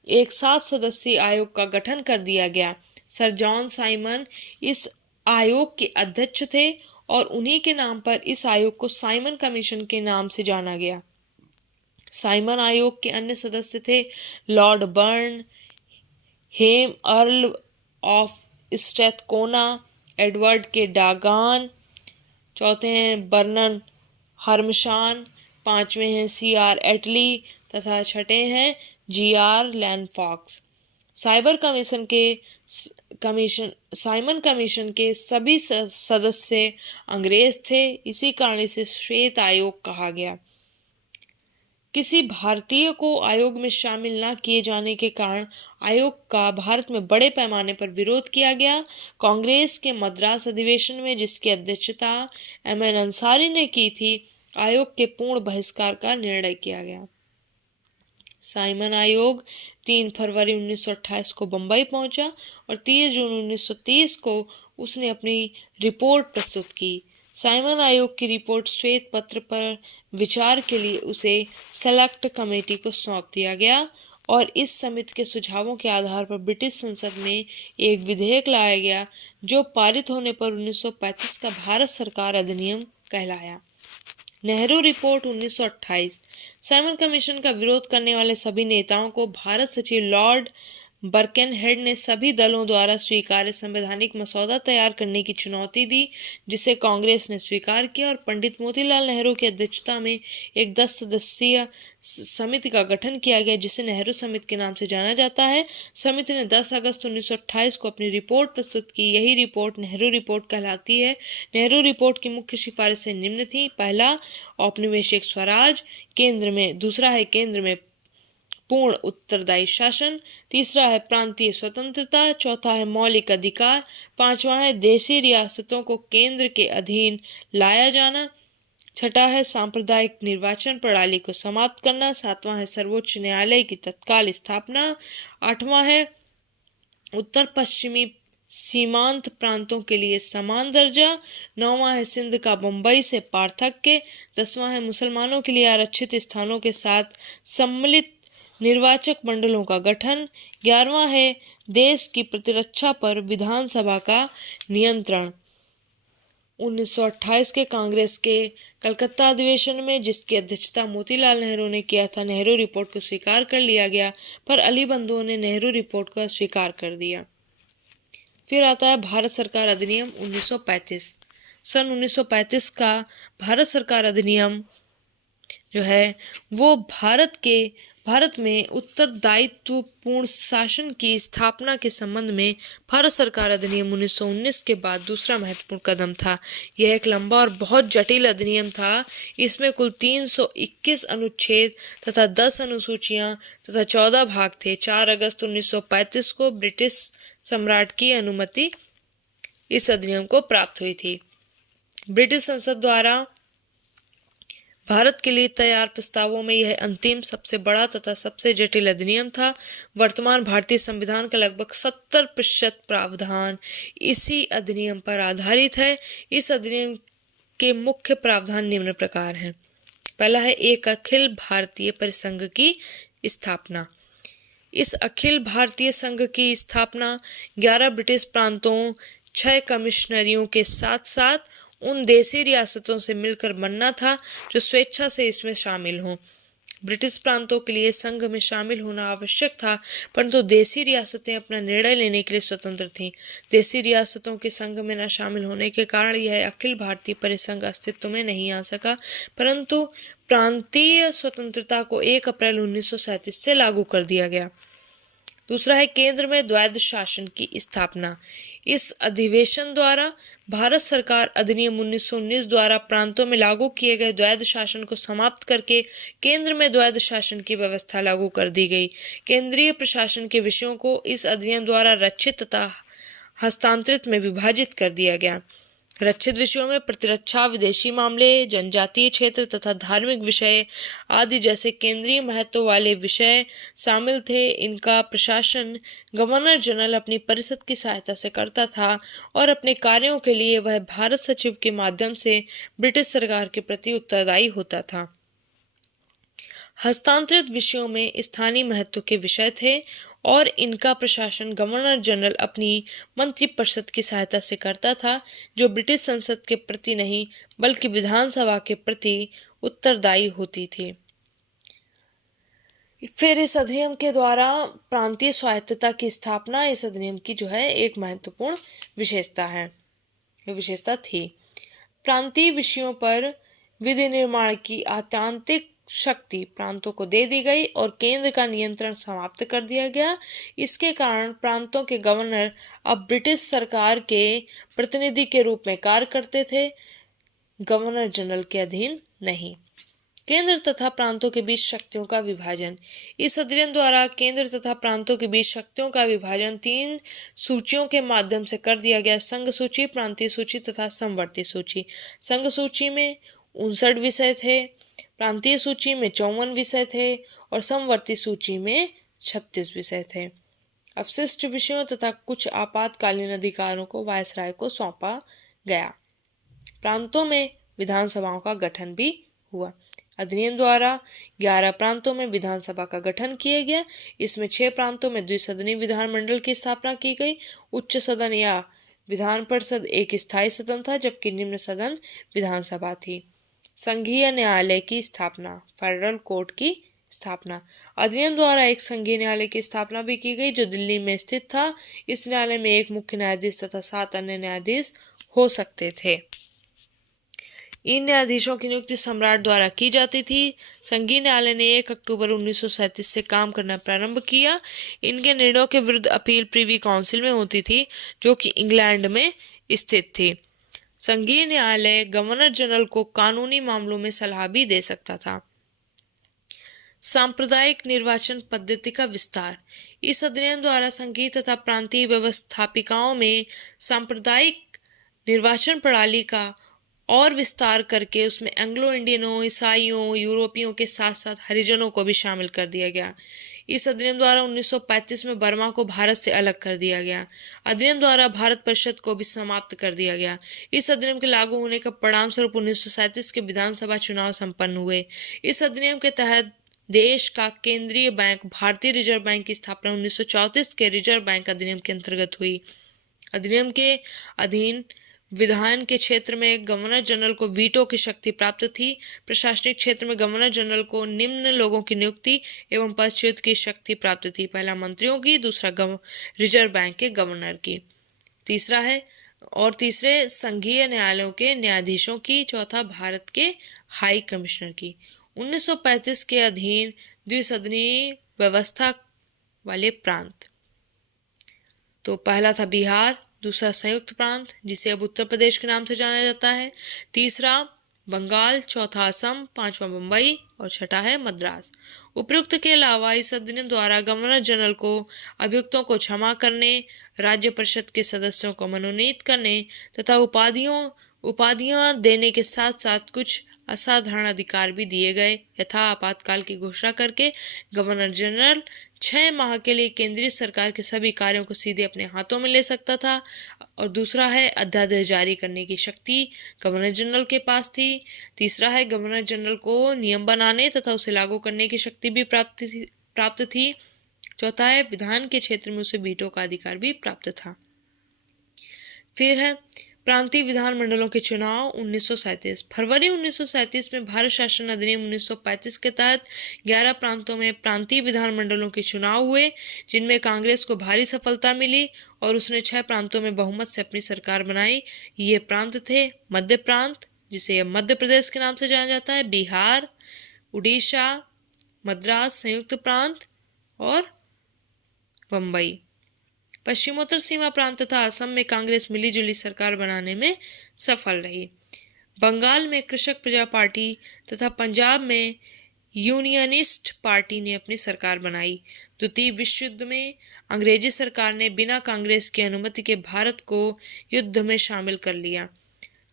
एक 7 सदस्यीय आयोग का गठन कर दिया गया। सर जॉन साइमन इस आयोग के अध्यक्ष थे और उन्हीं के नाम पर इस आयोग को साइमन कमीशन के नाम से जाना गया। साइमन आयोग के अन्य सदस्य थे Lord Burn, Hem Earl of Strathcona, Edward के डागान, चौथे हैं बर्नन हर्मशान, पांचवें हैं CR एटली तथा छठे हैं GR लैंडफॉक्स। साइमन कमीशन के सभी सदस्य अंग्रेज थे, इसी कारण इसे श्वेत आयोग कहा गया। किसी भारतीय को आयोग में शामिल न किए जाने के कारण आयोग का भारत में बड़े पैमाने पर विरोध किया गया। कांग्रेस के मद्रास अधिवेशन में, जिसकी अध्यक्षता MN अंसारी ने की थी, आयोग के पूर्ण बहिष्कार का निर्णय किया गया। साइमन आयोग 3 फरवरी 1928 को बंबई पहुंचा और 30 जून 1930 को उसने अपनी रिपोर्ट प्रस्तुत की। साइमन आयोग की रिपोर्ट श्वेत पत्र पर विचार के लिए उसे सेलेक्ट कमेटी को सौंप दिया गया और इस समिति के सुझावों के आधार पर ब्रिटिश संसद में एक विधेयक लाया गया जो पारित होने पर 1935 का भारत सरकार अधिनियम कहलाया। नेहरू रिपोर्ट 1928। साइमन कमीशन का विरोध करने वाले सभी नेताओं को भारत सचिव लॉर्ड बर्केनहेड ने सभी दलों द्वारा स्वीकार्य संवैधानिक मसौदा तैयार करने की चुनौती दी, जिसे कांग्रेस ने स्वीकार किया और पंडित मोतीलाल नेहरू की अध्यक्षता में एक 10 सदस्यीय समिति का गठन किया गया, जिसे नेहरू समिति के नाम से जाना जाता है। समिति ने 10 अगस्त 1928 को अपनी रिपोर्ट प्रस्तुत की। यही रिपोर्ट नेहरू रिपोर्ट कहलाती है। नेहरू रिपोर्ट की मुख्य सिफारिशें निम्न थी। पहला, औपनिवेशिक स्वराज केंद्र में। दूसरा है केंद्र में पूर्ण उत्तरदायी शासन। तीसरा है प्रांतीय स्वतंत्रता। चौथा है मौलिक अधिकार। पांचवा है देशी रियासतों को केंद्र के अधीन लाया जाना। छठा है सांप्रदायिक निर्वाचन प्रणाली को समाप्त करना। सातवां है सर्वोच्च न्यायालय की तत्काल स्थापना। आठवां है उत्तर पश्चिमी सीमांत प्रांतों के लिए समान दर्जा। नौवां है सिंध का बंबई से पार्थक्य। 10वां है मुसलमानों के लिए आरक्षित स्थानों के साथ सम्मिलित निर्वाचक मंडलों का गठन। 11वां है देश की प्रतिरक्षा पर विधानसभा का नियंत्रण। 1928 के कांग्रेस के कलकत्ता अधिवेशन में, जिसकी अध्यक्षता मोतीलाल नेहरू ने किया था, नेहरू रिपोर्ट को स्वीकार कर लिया गया, पर अली बंधुओं ने नेहरू रिपोर्ट को अस्वीकार कर दिया। फिर आता है भारत सरकार अधिनियम 1935। सन 1935 का भारत सरकार अधिनियम जो है वो भारत में उत्तरदायित्वपूर्ण शासन की स्थापना के संबंध में भारत सरकार अधिनियम 1919 के बाद दूसरा महत्वपूर्ण कदम था। यह एक लंबा और बहुत जटिल अधिनियम था। इसमें कुल 321 अनुच्छेद तथा 10 अनुसूचियां तथा 14 भाग थे। 4 अगस्त 1935 को ब्रिटिश सम्राट की अनुमति इस अधिनियम को प्राप्त हुई थी। ब्रिटिश संसद द्वारा भारत के लिए तैयार प्रस्तावों में यह अंतिम, सबसे बड़ा तथा सबसे जटिल अधिनियम था। वर्तमान भारतीय संविधान का लगभग 70% प्रावधान इसी अधिनियम पर आधारित है। इस अधिनियम के मुख्य प्रावधान निम्न प्रकार हैं। पहला है एक अखिल भारतीय परिसंघ की स्थापना। इस अखिल भारतीय संघ की स्थापना 11 ब्रिटिश प्रांतों, 6 कमिश्नरियों के साथ साथ उन देशी रियासतों से मिलकर बनना था जो स्वेच्छा से इसमें शामिल हों। ब्रिटिश प्रांतों के लिए संघ में शामिल होना आवश्यक था, परंतु देसी रियासतें अपना निर्णय लेने के लिए स्वतंत्र थीं। देसी रियासतों के संघ में न शामिल होने के कारण यह अखिल भारतीय परिसंघ अस्तित्व में नहीं आ सका, परंतु प्रांतीय स्वतंत्रता को 1 अप्रैल 1937 से लागू कर दिया गया। दूसरा है केंद्र में द्वैध शासन की स्थापना। इस अधिवेशन द्वारा भारत सरकार अधिनियम 1919 द्वारा प्रांतों में लागू किए गए द्वैध शासन को समाप्त करके केंद्र में द्वैध शासन की व्यवस्था लागू कर दी गई। केंद्रीय प्रशासन के विषयों को इस अधिनियम द्वारा रक्षित तथा हस्तांतरित में विभाजित कर दिया गया। रक्षित विषयों में प्रतिरक्षा, विदेशी मामले, जनजातीय क्षेत्र तथा धार्मिक विषय आदि जैसे केंद्रीय महत्व वाले विषय शामिल थे। इनका प्रशासन गवर्नर जनरल अपनी परिषद की सहायता से करता था और अपने कार्यों के लिए वह भारत सचिव के माध्यम से ब्रिटिश सरकार के प्रति उत्तरदायी होता था। हस्तांतरित विषयों में स्थानीय महत्व के विषय थे और इनका प्रशासन गवर्नर जनरल अपनी मंत्रिपरिषद की सहायता से करता था, जो ब्रिटिश संसद के प्रति नहीं बल्कि विधानसभा के प्रति उत्तरदायी होती थी। फिर इस अधिनियम के द्वारा प्रांतीय स्वायत्तता की स्थापना इस अधिनियम की जो है एक महत्वपूर्ण विशेषता थी। प्रांतीय विषयों पर विधि निर्माण की आत्यांतिक शक्ति प्रांतों को दे दी गई और केंद्र का नियंत्रण समाप्त कर दिया गया। इसके कारण प्रांतों के गवर्नर अब ब्रिटिश सरकार के प्रतिनिधि के रूप में कार्य करते थे, गवर्नर जनरल के अधीन नहीं। केंद्र तथा प्रांतों के बीच शक्तियों का विभाजन। इस अधिनियम द्वारा केंद्र तथा प्रांतों के बीच शक्तियों का विभाजन 3 सूचियों के माध्यम से कर दिया गया: संघ सूची, प्रांतीय सूची तथा समवर्ती सूची। संघ सूची में 59 विषय थे, प्रांतीय सूची में 54 विषय थे और समवर्ती सूची में 36 विषय थे। अवशिष्ट विषयों तथा कुछ आपातकालीन अधिकारों को वायसराय को सौंपा गया। प्रांतों में विधानसभाओं का गठन भी हुआ। अधिनियम द्वारा 11 प्रांतों में विधानसभा का गठन किया गया। इसमें 6 प्रांतों में द्विसदनीय विधानमंडल की स्थापना की गई। उच्च सदन या विधान परिषद एक स्थायी सदन था, जबकि निम्न सदन विधानसभा थी। संघीय न्यायालय की स्थापना, फेडरल कोर्ट की स्थापना। अधिनियम द्वारा एक संघीय न्यायालय की स्थापना भी की गई, जो दिल्ली में स्थित था। इस न्यायालय में एक मुख्य न्यायाधीश तथा 7 अन्य न्यायाधीश हो सकते थे। इन न्यायाधीशों की नियुक्ति सम्राट द्वारा की जाती थी। संघीय न्यायालय ने 1 अक्टूबर 1937 से काम करना प्रारंभ किया। इनके निर्णयों के विरुद्ध अपील प्रीवी काउंसिल में होती थी, जो कि इंग्लैंड में स्थित थी। संघीय न्यायालय गवर्नर जनरल को कानूनी मामलों में सलाह भी दे सकता था। सांप्रदायिक निर्वाचन पद्धति का विस्तार। इस अधिनियम द्वारा संघीय तथा प्रांतीय व्यवस्थापिकाओं में सांप्रदायिक निर्वाचन प्रणाली का और विस्तार करके उसमें एंग्लो इंडियनों, ईसाइयों, यूरोपियों के साथ साथ हरिजनों को भी शामिल कर दिया गया। इस अधिनियम द्वारा 1935 में बर्मा को भारत से अलग कर दिया गया। अधिनियम द्वारा भारत परिषद को भी समाप्त कर दिया गया। इस अधिनियम के लागू होने का परिणाम स्वरूप 1937 के विधानसभा चुनाव संपन्न हुए। इस अधिनियम के तहत देश का केंद्रीय बैंक भारतीय रिजर्व बैंक की स्थापना 1934 के रिजर्व बैंक अधिनियम के अंतर्गत हुई। अधिनियम के अधीन विधान के क्षेत्र में गवर्नर जनरल को वीटो की शक्ति प्राप्त थी। प्रशासनिक क्षेत्र में गवर्नर जनरल को निम्न लोगों की नियुक्ति एवं पदच्युत की शक्ति प्राप्त थी: पहला मंत्रियों की, दूसरा रिजर्व बैंक के गवर्नर की, तीसरे संघीय न्यायालयों के न्यायाधीशों की, चौथा भारत के हाई कमिश्नर की। 1935 के अधीन द्विसदनीय व्यवस्था वाले प्रांत, तो पहला था बिहार, दूसरा संयुक्त प्रांत जिसे अब उत्तर प्रदेश के नाम से जाना जाता है, तीसरा बंगाल, चौथा असम, पांचवा मुंबई और छठा है मद्रास। उपयुक्त के अलावा इस अधिनियम द्वारा गवर्नर जनरल को अभियुक्तों को क्षमा करने, राज्य परिषद के सदस्यों को मनोनीत करने तथा उपाधियां देने के साथ साथ कुछ असाधारण अधिकार भी दिए गए। यथा आपातकाल की घोषणा करके गवर्नर जनरल 6 माह के लिए केंद्रीय सरकार के सभी कार्यों को सीधे अपने हाथों में ले सकता था। और दूसरा है अध्यादेश जारी करने की शक्ति गवर्नर जनरल के पास थी। तीसरा है गवर्नर जनरल को नियम बनाने तथा उसे लागू करने की शक्ति भी प्राप्त थी। चौथा है विधान के क्षेत्र में उसे वीटो का अधिकार भी प्राप्त था। फिर है प्रांतीय विधानमंडलों के चुनाव 1937। फरवरी 1937 में भारत शासन अधिनियम 1935 के तहत 11 प्रांतों में प्रांतीय विधानमंडलों के चुनाव हुए, जिनमें कांग्रेस को भारी सफलता मिली और उसने 6 प्रांतों में बहुमत से अपनी सरकार बनाई। ये प्रांत थे मध्य प्रांत, जिसे मध्य प्रदेश के नाम से जाना जाता है, बिहार, उड़ीसा, मद्रास संयुक्त प्रांत और बम्बई। पश्चिमोत्तर सीमा प्रांत तथा असम में कांग्रेस मिलीजुली सरकार बनाने में सफल रही। बंगाल में कृषक प्रजा पार्टी तथा पंजाब में यूनियनिस्ट पार्टी ने अपनी सरकार बनाई। द्वितीय विश्व युद्ध में अंग्रेजी सरकार ने बिना कांग्रेस की अनुमति के भारत को युद्ध में शामिल कर लिया।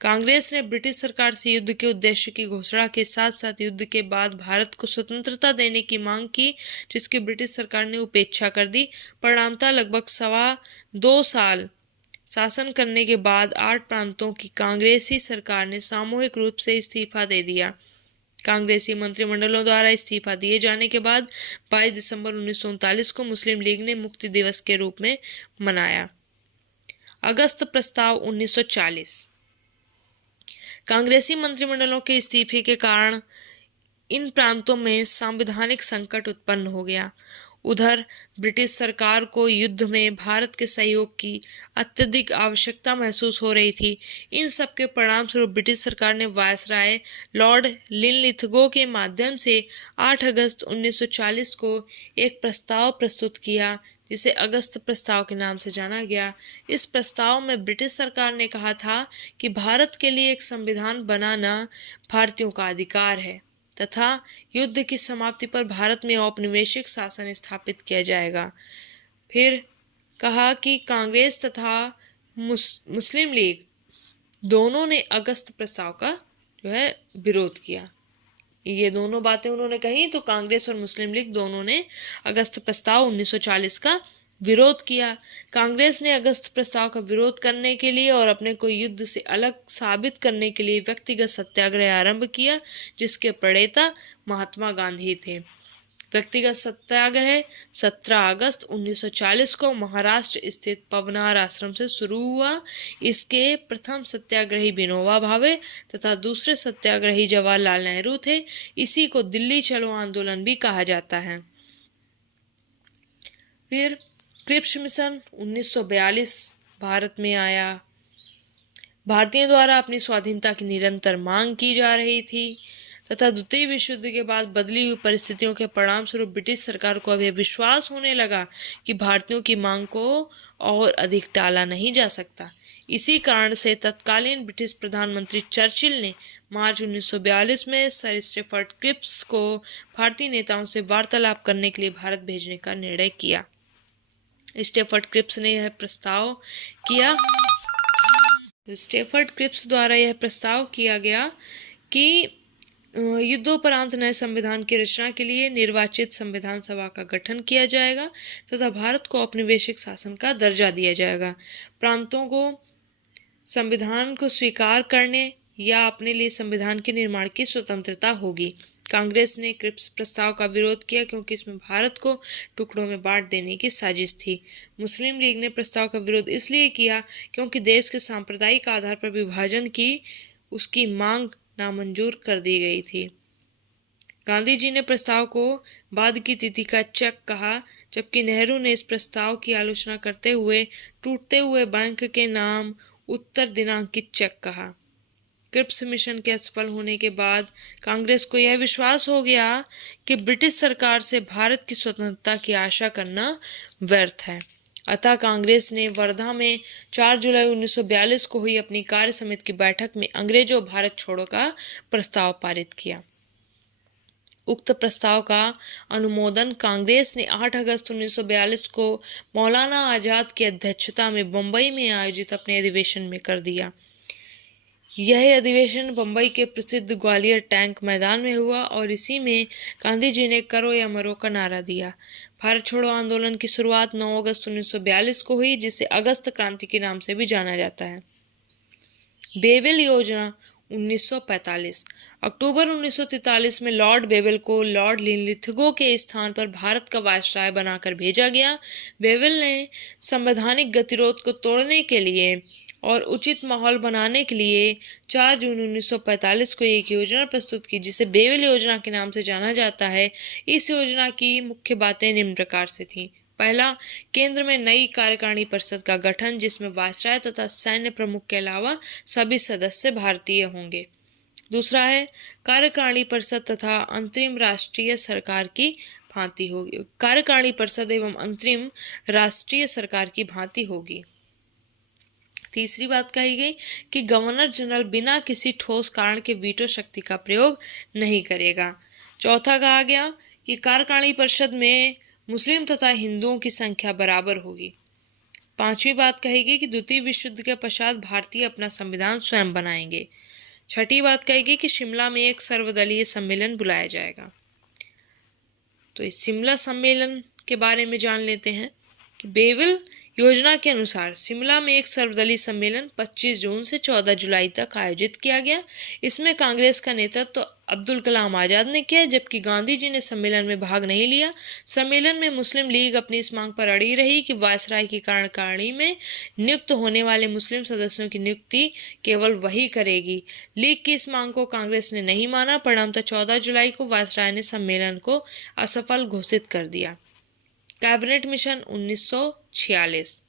कांग्रेस ने ब्रिटिश सरकार से युद्ध के उद्देश्य की घोषणा के साथ साथ युद्ध के बाद भारत को स्वतंत्रता देने की मांग की, जिसकी ब्रिटिश सरकार ने उपेक्षा कर दी। परिणामतः लगभग 2.25 साल शासन करने के बाद 8 प्रांतों की कांग्रेसी सरकार ने सामूहिक रूप से इस्तीफा दे दिया। कांग्रेसी मंत्रिमंडलों द्वारा इस्तीफा दिए जाने के बाद 22 दिसंबर 1939 को मुस्लिम लीग ने मुक्ति दिवस के रूप में मनाया। अगस्त प्रस्ताव 1940। कांग्रेसी मंत्रिमंडलों के इस्तीफे के कारण इन प्रांतों में संवैधानिक संकट उत्पन्न हो गया। उधर ब्रिटिश सरकार को युद्ध में भारत के सहयोग की अत्यधिक आवश्यकता महसूस हो रही थी। इन सब के परिणाम स्वरूप ब्रिटिश सरकार ने वायसराय लॉर्ड लिनलिथगो के माध्यम से 8 अगस्त 1940 को एक प्रस्ताव प्रस्तुत किया, जिसे अगस्त प्रस्ताव के नाम से जाना गया। इस प्रस्ताव में ब्रिटिश सरकार ने कहा था कि भारत के लिए एक संविधान बनाना भारतीयों का अधिकार है तथा युद्ध की समाप्ति पर भारत में औपनिवेशिक शासन स्थापित किया जाएगा। फिर कहा कि कांग्रेस तथा मुस्लिम लीग दोनों ने अगस्त प्रस्ताव का विरोध किया। ये दोनों बातें उन्होंने कही तो कांग्रेस और मुस्लिम लीग दोनों ने अगस्त प्रस्ताव 1940 का विरोध किया। कांग्रेस ने अगस्त प्रस्ताव का विरोध करने के लिए और अपने को युद्ध से अलग साबित करने के लिए व्यक्तिगत सत्याग्रह आरंभ किया, जिसके प्रणेता महात्मा गांधी थे। व्यक्तिगत सत्याग्रह 17 अगस्त 1940 को महाराष्ट्र स्थित पवनार आश्रम से शुरू हुआ। इसके प्रथम सत्याग्रही विनोबा भावे तथा दूसरे सत्याग्रही जवाहरलाल नेहरू थे। इसी को दिल्ली चलो आंदोलन भी कहा जाता है। फिर क्रिप्स मिशन 1942 भारत में आया। भारतीयों द्वारा अपनी स्वाधीनता की निरंतर मांग की जा रही थी तथा द्वितीय विश्व युद्ध के बाद बदली हुई परिस्थितियों के परिणाम स्वरूप ब्रिटिश सरकार को अब यह विश्वास होने लगा कि भारतीयों की मांग को और अधिक टाला नहीं जा सकता। इसी कारण से तत्कालीन ब्रिटिश प्रधानमंत्री चर्चिल ने मार्च 1942 में सर स्टैफर्ड क्रिप्स को भारतीय नेताओं से वार्तालाप करने के लिए भारत भेजने का निर्णय किया। स्टैफर्ड क्रिप्स ने यह प्रस्ताव किया। स्टैफर्ड क्रिप्स द्वारा यह प्रस्ताव किया गया कि युद्धोपरांत नए संविधान की रचना के लिए निर्वाचित संविधान सभा का गठन किया जाएगा तथा भारत को औपनिवेशिक शासन का दर्जा दिया जाएगा। प्रांतों को संविधान को स्वीकार करने या अपने लिए संविधान के निर्माण की स्वतंत्रता होगी। कांग्रेस ने क्रिप्स प्रस्ताव का विरोध किया क्योंकि इसमें भारत को टुकड़ों में बांट देने की साजिश थी। मुस्लिम लीग ने प्रस्ताव का विरोध इसलिए किया क्योंकि देश के सांप्रदायिक आधार पर विभाजन की उसकी मांग नामंजूर कर दी गई थी। गांधी जी ने प्रस्ताव को बाद की तिथि का चेक कहा, जबकि नेहरू ने इस प्रस्ताव की आलोचना करते हुए टूटते हुए बैंक के नाम उत्तर दिनांकित चेक कहा। क्रिप्स मिशन के असफल होने के बाद कांग्रेस को यह विश्वास हो गया कि ब्रिटिश सरकार से भारत की स्वतंत्रता की आशा करना व्यर्थ है। अतः कांग्रेस ने वर्धा में 4 जुलाई 1942 को हुई अपनी कार्य समिति की बैठक में अंग्रेजों भारत छोड़ो का प्रस्ताव पारित किया। उक्त प्रस्ताव का अनुमोदन कांग्रेस ने 8 अगस्त 1942 को मौलाना आजाद की अध्यक्षता में बम्बई में आयोजित अपने अधिवेशन में कर दिया। यह अधिवेशन बम्बई के प्रसिद्ध ग्वालियर टैंक मैदान में हुआ और इसी में गांधी जी ने करो या मरो का नारा दिया। भारत छोड़ो आंदोलन की शुरुआत 9 अगस्त 1942 को हुई, जिसे अगस्त क्रांति के नाम से भी जाना जाता है। बेविल योजना 1945। अक्टूबर 1943 में लॉर्ड बेवेल को लॉर्ड लिनलिथगो के स्थान पर भारत का वायसराय बनाकर भेजा गया। बेवेल ने संवैधानिक गतिरोध को तोड़ने के लिए और उचित माहौल बनाने के लिए 4 जून 1945 को एक योजना प्रस्तुत की, जिसे बेवेल योजना के नाम से जाना जाता है। इस योजना की मुख्य बातें निम्न प्रकार से थीं। पहला, केंद्र में नई कार्यकारिणी परिषद का गठन, जिसमें वायसराय तथा सैन्य प्रमुख के अलावा सभी सदस्य भारतीय होंगे। दूसरा है, कार्यकारिणी परिषद तथा अंतरिम राष्ट्रीय सरकार की भांति होगी। कार्यकारिणी परिषद एवं अंतरिम राष्ट्रीय सरकार की भांति होगी। तीसरी बात कही गई कि गवर्नर जनरल बिना किसी ठोस कारण के वीटो शक्ति का प्रयोग नहीं करेगा। चौथा कहा गया कि कार्यकारिणी परिषद में मुस्लिम तथा हिंदुओं की संख्या बराबर होगी। पांचवी बात कहेगी कि द्वितीय विश्व युद्ध के पश्चात भारतीय अपना संविधान स्वयं बनाएंगे। छठी बात कहेगी कि शिमला में एक सर्वदलीय सम्मेलन बुलाया जाएगा। तो इस शिमला सम्मेलन के बारे में जान लेते हैं कि बेवेल योजना के अनुसार शिमला में एक सर्वदलीय सम्मेलन 25 जून से 14 जुलाई तक आयोजित किया गया। इसमें कांग्रेस का नेतृत्व तो अब्दुल कलाम आजाद ने किया, जबकि गांधी जी ने सम्मेलन में भाग नहीं लिया। सम्मेलन में मुस्लिम लीग अपनी इस मांग पर अड़ी रही कि वायसराय की कार्यकारिणी में नियुक्त होने वाले मुस्लिम सदस्यों की नियुक्ति केवल वही करेगी। लीग की इस मांग को कांग्रेस ने नहीं माना। परिणामतः 14 जुलाई को वायसराय ने सम्मेलन को असफल घोषित कर दिया। Cabinet mission 1946।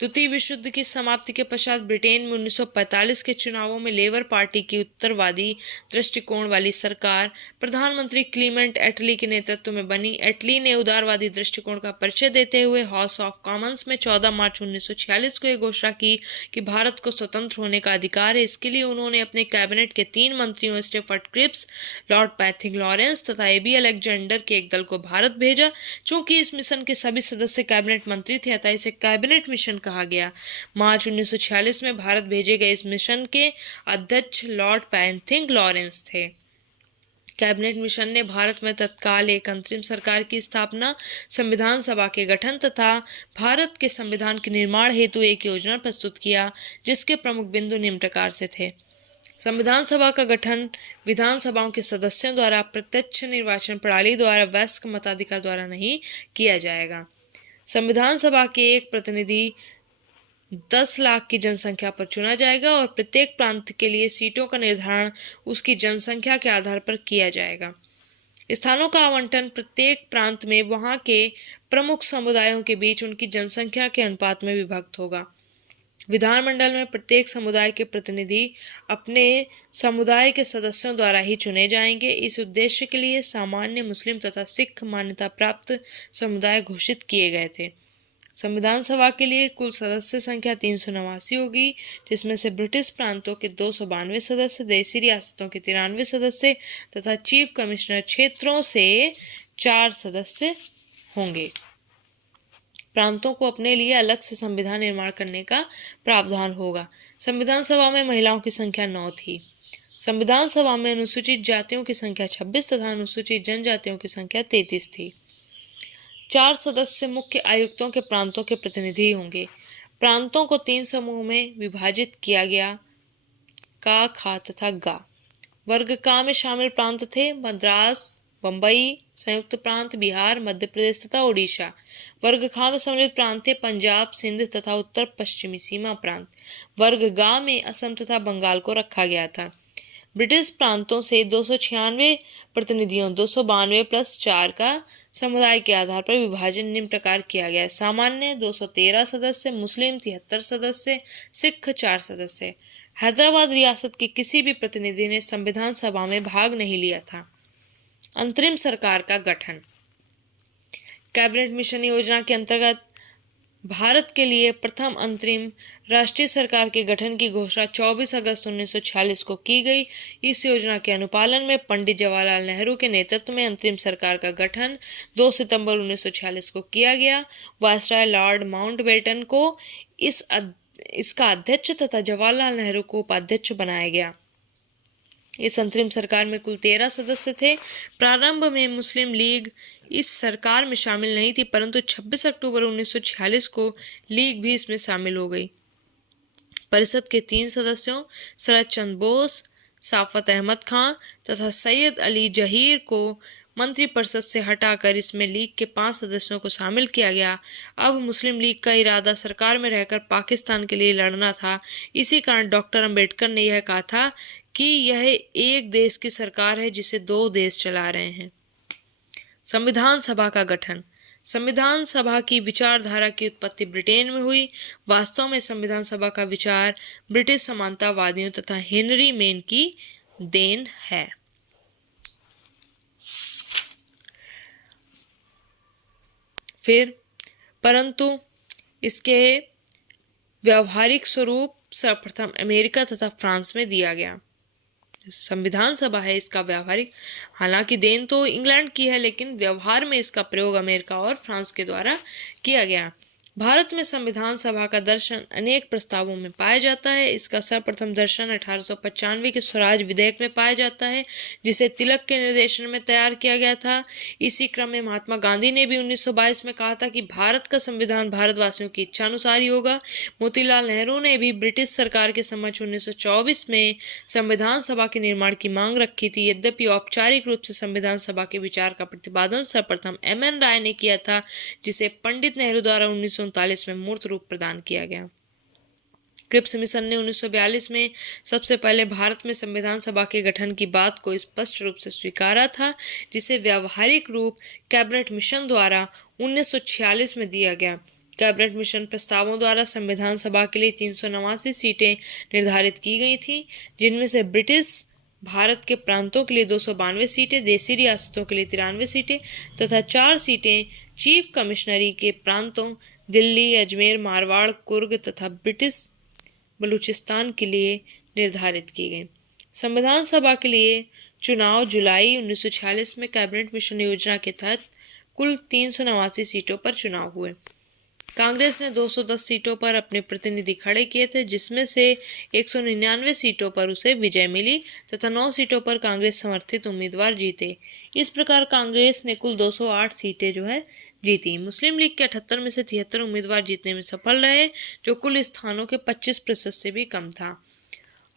द्वितीय विश्व युद्ध की समाप्ति के पश्चात ब्रिटेन में 1945 के चुनावों में लेबर पार्टी की उत्तरवादी दृष्टिकोण वाली सरकार प्रधानमंत्री क्लीमेंट एटली के नेतृत्व में बनी। एटली ने उदारवादी दृष्टिकोण का परिचय देते हुए हाउस ऑफ कॉमन्स में 14 मार्च 1946 को यह घोषणा की कि भारत को स्वतंत्र होने का अधिकार है। इसके लिए उन्होंने अपने कैबिनेट के 3 मंत्रियों स्टेफर्ड क्रिप्स, लॉर्ड पैथिंग लॉरेंस तथा एबी अलेक्जेंडर के एक दल को भारत भेजा। चूंकि इस मिशन के सभी सदस्य कैबिनेट मंत्री थे, अतः इसे कैबिनेट मिशन कहा गया। मार्च 1946 में भारत भेजे गए इस मिशन के अध्यक्ष लॉर्ड पैथिंग लॉरेंस थे। कैबिनेट मिशन ने भारत में तत्काल एक अंतरिम सरकार की स्थापना, संविधान सभा के गठन तथा भारत के संविधान के निर्माण हेतु एक योजना प्रस्तुत किया, जिसके प्रमुख बिंदु निम्न प्रकार से थे। संविधान सभा का गठन विधानसभाओं के सदस्यों द्वारा प्रत्यक्ष निर्वाचन प्रणाली द्वारा वयस्क मताधिकार द्वारा नहीं किया जाएगा। संविधान सभा के एक प्रतिनिधि 10 लाख की जनसंख्या पर चुना जाएगा और प्रत्येक प्रांत के लिए सीटों का निर्धारण उसकी जनसंख्या के आधार पर किया जाएगा। स्थानों का आवंटन प्रत्येक प्रांत में वहां के प्रमुख समुदायों के बीच उनकी जनसंख्या के अनुपात में विभक्त होगा। विधानमंडल में प्रत्येक समुदाय के प्रतिनिधि अपने समुदाय के सदस्यों द्वारा ही चुने जाएंगे। इस उद्देश्य के लिए सामान्य मुस्लिम तथा सिख मान्यता प्राप्त समुदाय घोषित किए गए थे। संविधान सभा के लिए कुल सदस्य संख्या 389 होगी, जिसमें से ब्रिटिश प्रांतों के 292 सदस्य, देशी रियासतों के 93 सदस्य तथा चीफ कमिश्नर क्षेत्रों से 4 सदस्य होंगे। प्रांतों को अपने लिए अलग से संविधान निर्माण करने का प्रावधान होगा। संविधान सभा में महिलाओं की संख्या 9 थी। संविधान सभा में अनुसूचित जातियों की संख्या 26 तथा अनुसूचित जनजातियों की संख्या 33 थी। 4 सदस्य मुख्य आयुक्तों के प्रांतों के प्रतिनिधि होंगे। प्रांतों को 3 समूह में विभाजित किया गया, का, खा तथा गा। वर्ग का में शामिल प्रांत थे मद्रास, बंबई, संयुक्त प्रांत, बिहार, मध्य प्रदेश तथा ओडिशा। वर्ग खा में सम्मिलित प्रांत थे पंजाब, सिंध तथा उत्तर पश्चिमी सीमा प्रांत। वर्ग गा में असम तथा बंगाल को रखा गया था। ब्रिटिश प्रांतों से 296 प्रतिनिधियों 292 प्लस 4 का समुदाय के आधार पर विभाजन निम्न प्रकार किया गया। सामान्य 213 सदस्य, मुस्लिम 73 सदस्य, सिख 4 सदस्य। हैदराबाद रियासत के किसी भी प्रतिनिधि ने संविधान सभा में भाग नहीं लिया था। अंतरिम सरकार का गठन। कैबिनेट मिशन योजना के अंतर्गत भारत के लिए प्रथम अंतरिम राष्ट्रीय सरकार के गठन की घोषणा 24 अगस्त 1946 को की गई। इस योजना के अनुपालन में पंडित जवाहरलाल नेहरू के नेतृत्व में अंतरिम सरकार का गठन 2 सितंबर 1946 को किया गया। वायसराय लॉर्ड माउंटबेटन को इसका अध्यक्ष तथा जवाहरलाल नेहरू को उपाध्यक्ष बनाया गया। इस अंतरिम सरकार में कुल 13 सदस्य थे। प्रारंभ में मुस्लिम लीग इस सरकार में शामिल नहीं थी, परंतु 26 अक्टूबर 1946 को लीग भी इसमें शामिल हो गई। परिषद के 3 सदस्यों शरद चंद्र बोस, साफत अहमद खां तथा सैयद अली जहीर को मंत्रिपरिषद से हटाकर इसमें लीग के 5 सदस्यों को शामिल किया गया। अब मुस्लिम लीग का इरादा सरकार में रहकर पाकिस्तान के लिए लड़ना था। इसी कारण डॉक्टर अंबेडकर ने यह कहा था कि यह एक देश की सरकार है जिसे 2 देश चला रहे हैं। संविधान सभा का गठन। संविधान सभा की विचारधारा की उत्पत्ति ब्रिटेन में हुई। वास्तव में संविधान सभा का विचार ब्रिटिश समानतावादियों तथा हेनरी मेन की देन है। फिर परंतु इसके व्यावहारिक स्वरूप सर्वप्रथम अमेरिका तथा फ्रांस में दिया गया। संविधान सभा है इसका व्यावहारिक, हालांकि देन तो इंग्लैंड की है, लेकिन व्यवहार में इसका प्रयोग अमेरिका और फ्रांस के द्वारा किया गया। भारत में संविधान सभा का दर्शन अनेक प्रस्तावों में पाया जाता है। इसका सर्वप्रथम दर्शन 1895 के स्वराज विधेयक में पाया जाता है, जिसे तिलक के निर्देशन में तैयार किया गया था। इसी क्रम में महात्मा गांधी ने भी 1922 में कहा था कि भारत का संविधान भारतवासियों की इच्छा अनुसार ही होगा। मोतीलाल नेहरू ने भी ब्रिटिश सरकार के समक्ष 1924 में संविधान सभा के निर्माण की मांग रखी थी। यद्यपि औपचारिक रूप से संविधान सभा के विचार का प्रतिपादन सर्वप्रथम M.N. राय ने किया था, जिसे पंडित नेहरू द्वारा 1939 में मूर्त रूप प्रदान किया गया। क्रिप्स मिशन ने 1942 में सबसे पहले भारत में संविधान सभा के गठन की बात को स्पष्ट रूप से स्वीकारा था, जिसे व्यावहारिक रूप कैबिनेट मिशन द्वारा 1946 में दिया गया। कैबिनेट मिशन प्रस्तावों द्वारा संविधान सभा के लिए 389 सीटें निर्धारित की गई थीं, जिनमें से ब्रिटिश भारत के प्रांतों के लिए 292 सीटें, देसी रियासतों के लिए 93 सीटें तथा 4 सीटें चीफ कमिश्नरी के प्रांतों दिल्ली, अजमेर, मारवाड़, कुर्ग तथा ब्रिटिश बलूचिस्तान के लिए निर्धारित की गई। संविधान सभा के लिए चुनाव जुलाई 1946 में कैबिनेट मिशन योजना के तहत कुल 389 सीटों पर चुनाव हुए। कांग्रेस ने 210 सीटों पर अपने प्रतिनिधि खड़े किए थे, जिसमें से 199 सीटों पर उसे विजय मिली तथा 9 सीटों पर कांग्रेस समर्थित उम्मीदवार जीते। इस प्रकार कांग्रेस ने कुल 208 सीटें जीती। मुस्लिम लीग के 78 में से 73 उम्मीदवार जीतने में सफल रहे, जो कुल स्थानों के 25% से भी कम था।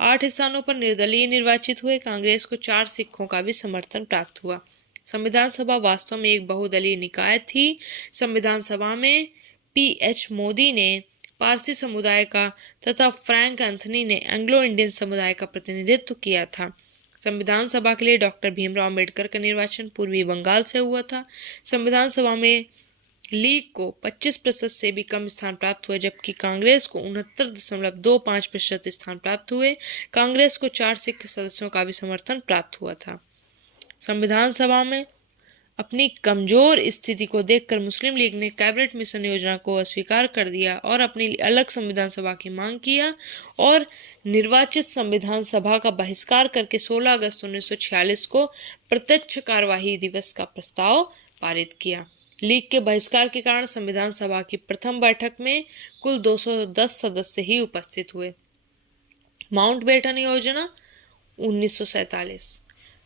8 स्थानों पर निर्दलीय निर्वाचित हुए। कांग्रेस को 4 सिखों का भी समर्थन प्राप्त हुआ। संविधान सभा वास्तव में एक बहुदलीय निकाय थी। संविधान सभा में P.H. मोदी ने पारसी समुदाय का तथा फ्रैंक एंथनी ने एंग्लो इंडियन समुदाय का प्रतिनिधित्व किया था। संविधान सभा के लिए डॉक्टर भीमराव अम्बेडकर का निर्वाचन पूर्वी बंगाल से हुआ था। संविधान सभा में लीग को 25% से भी कम स्थान प्राप्त हुए, जबकि कांग्रेस को 69.25% स्थान प्राप्त हुए। कांग्रेस को 4 सिख सदस्यों का भी समर्थन प्राप्त हुआ था। संविधान सभा में अपनी कमजोर स्थिति को देखकर मुस्लिम लीग ने कैबिनेट मिशन योजना को अस्वीकार कर दिया और अपनी अलग संविधान सभा की मांग किया और निर्वाचित संविधान सभा का बहिष्कार करके 16 अगस्त 1946 को प्रत्यक्ष कार्यवाही दिवस का प्रस्ताव पारित किया। लीग के बहिष्कार के कारण संविधान सभा की प्रथम बैठक में कुल 210 सदस्य ही उपस्थित हुए। माउंटबेटन योजना 1947।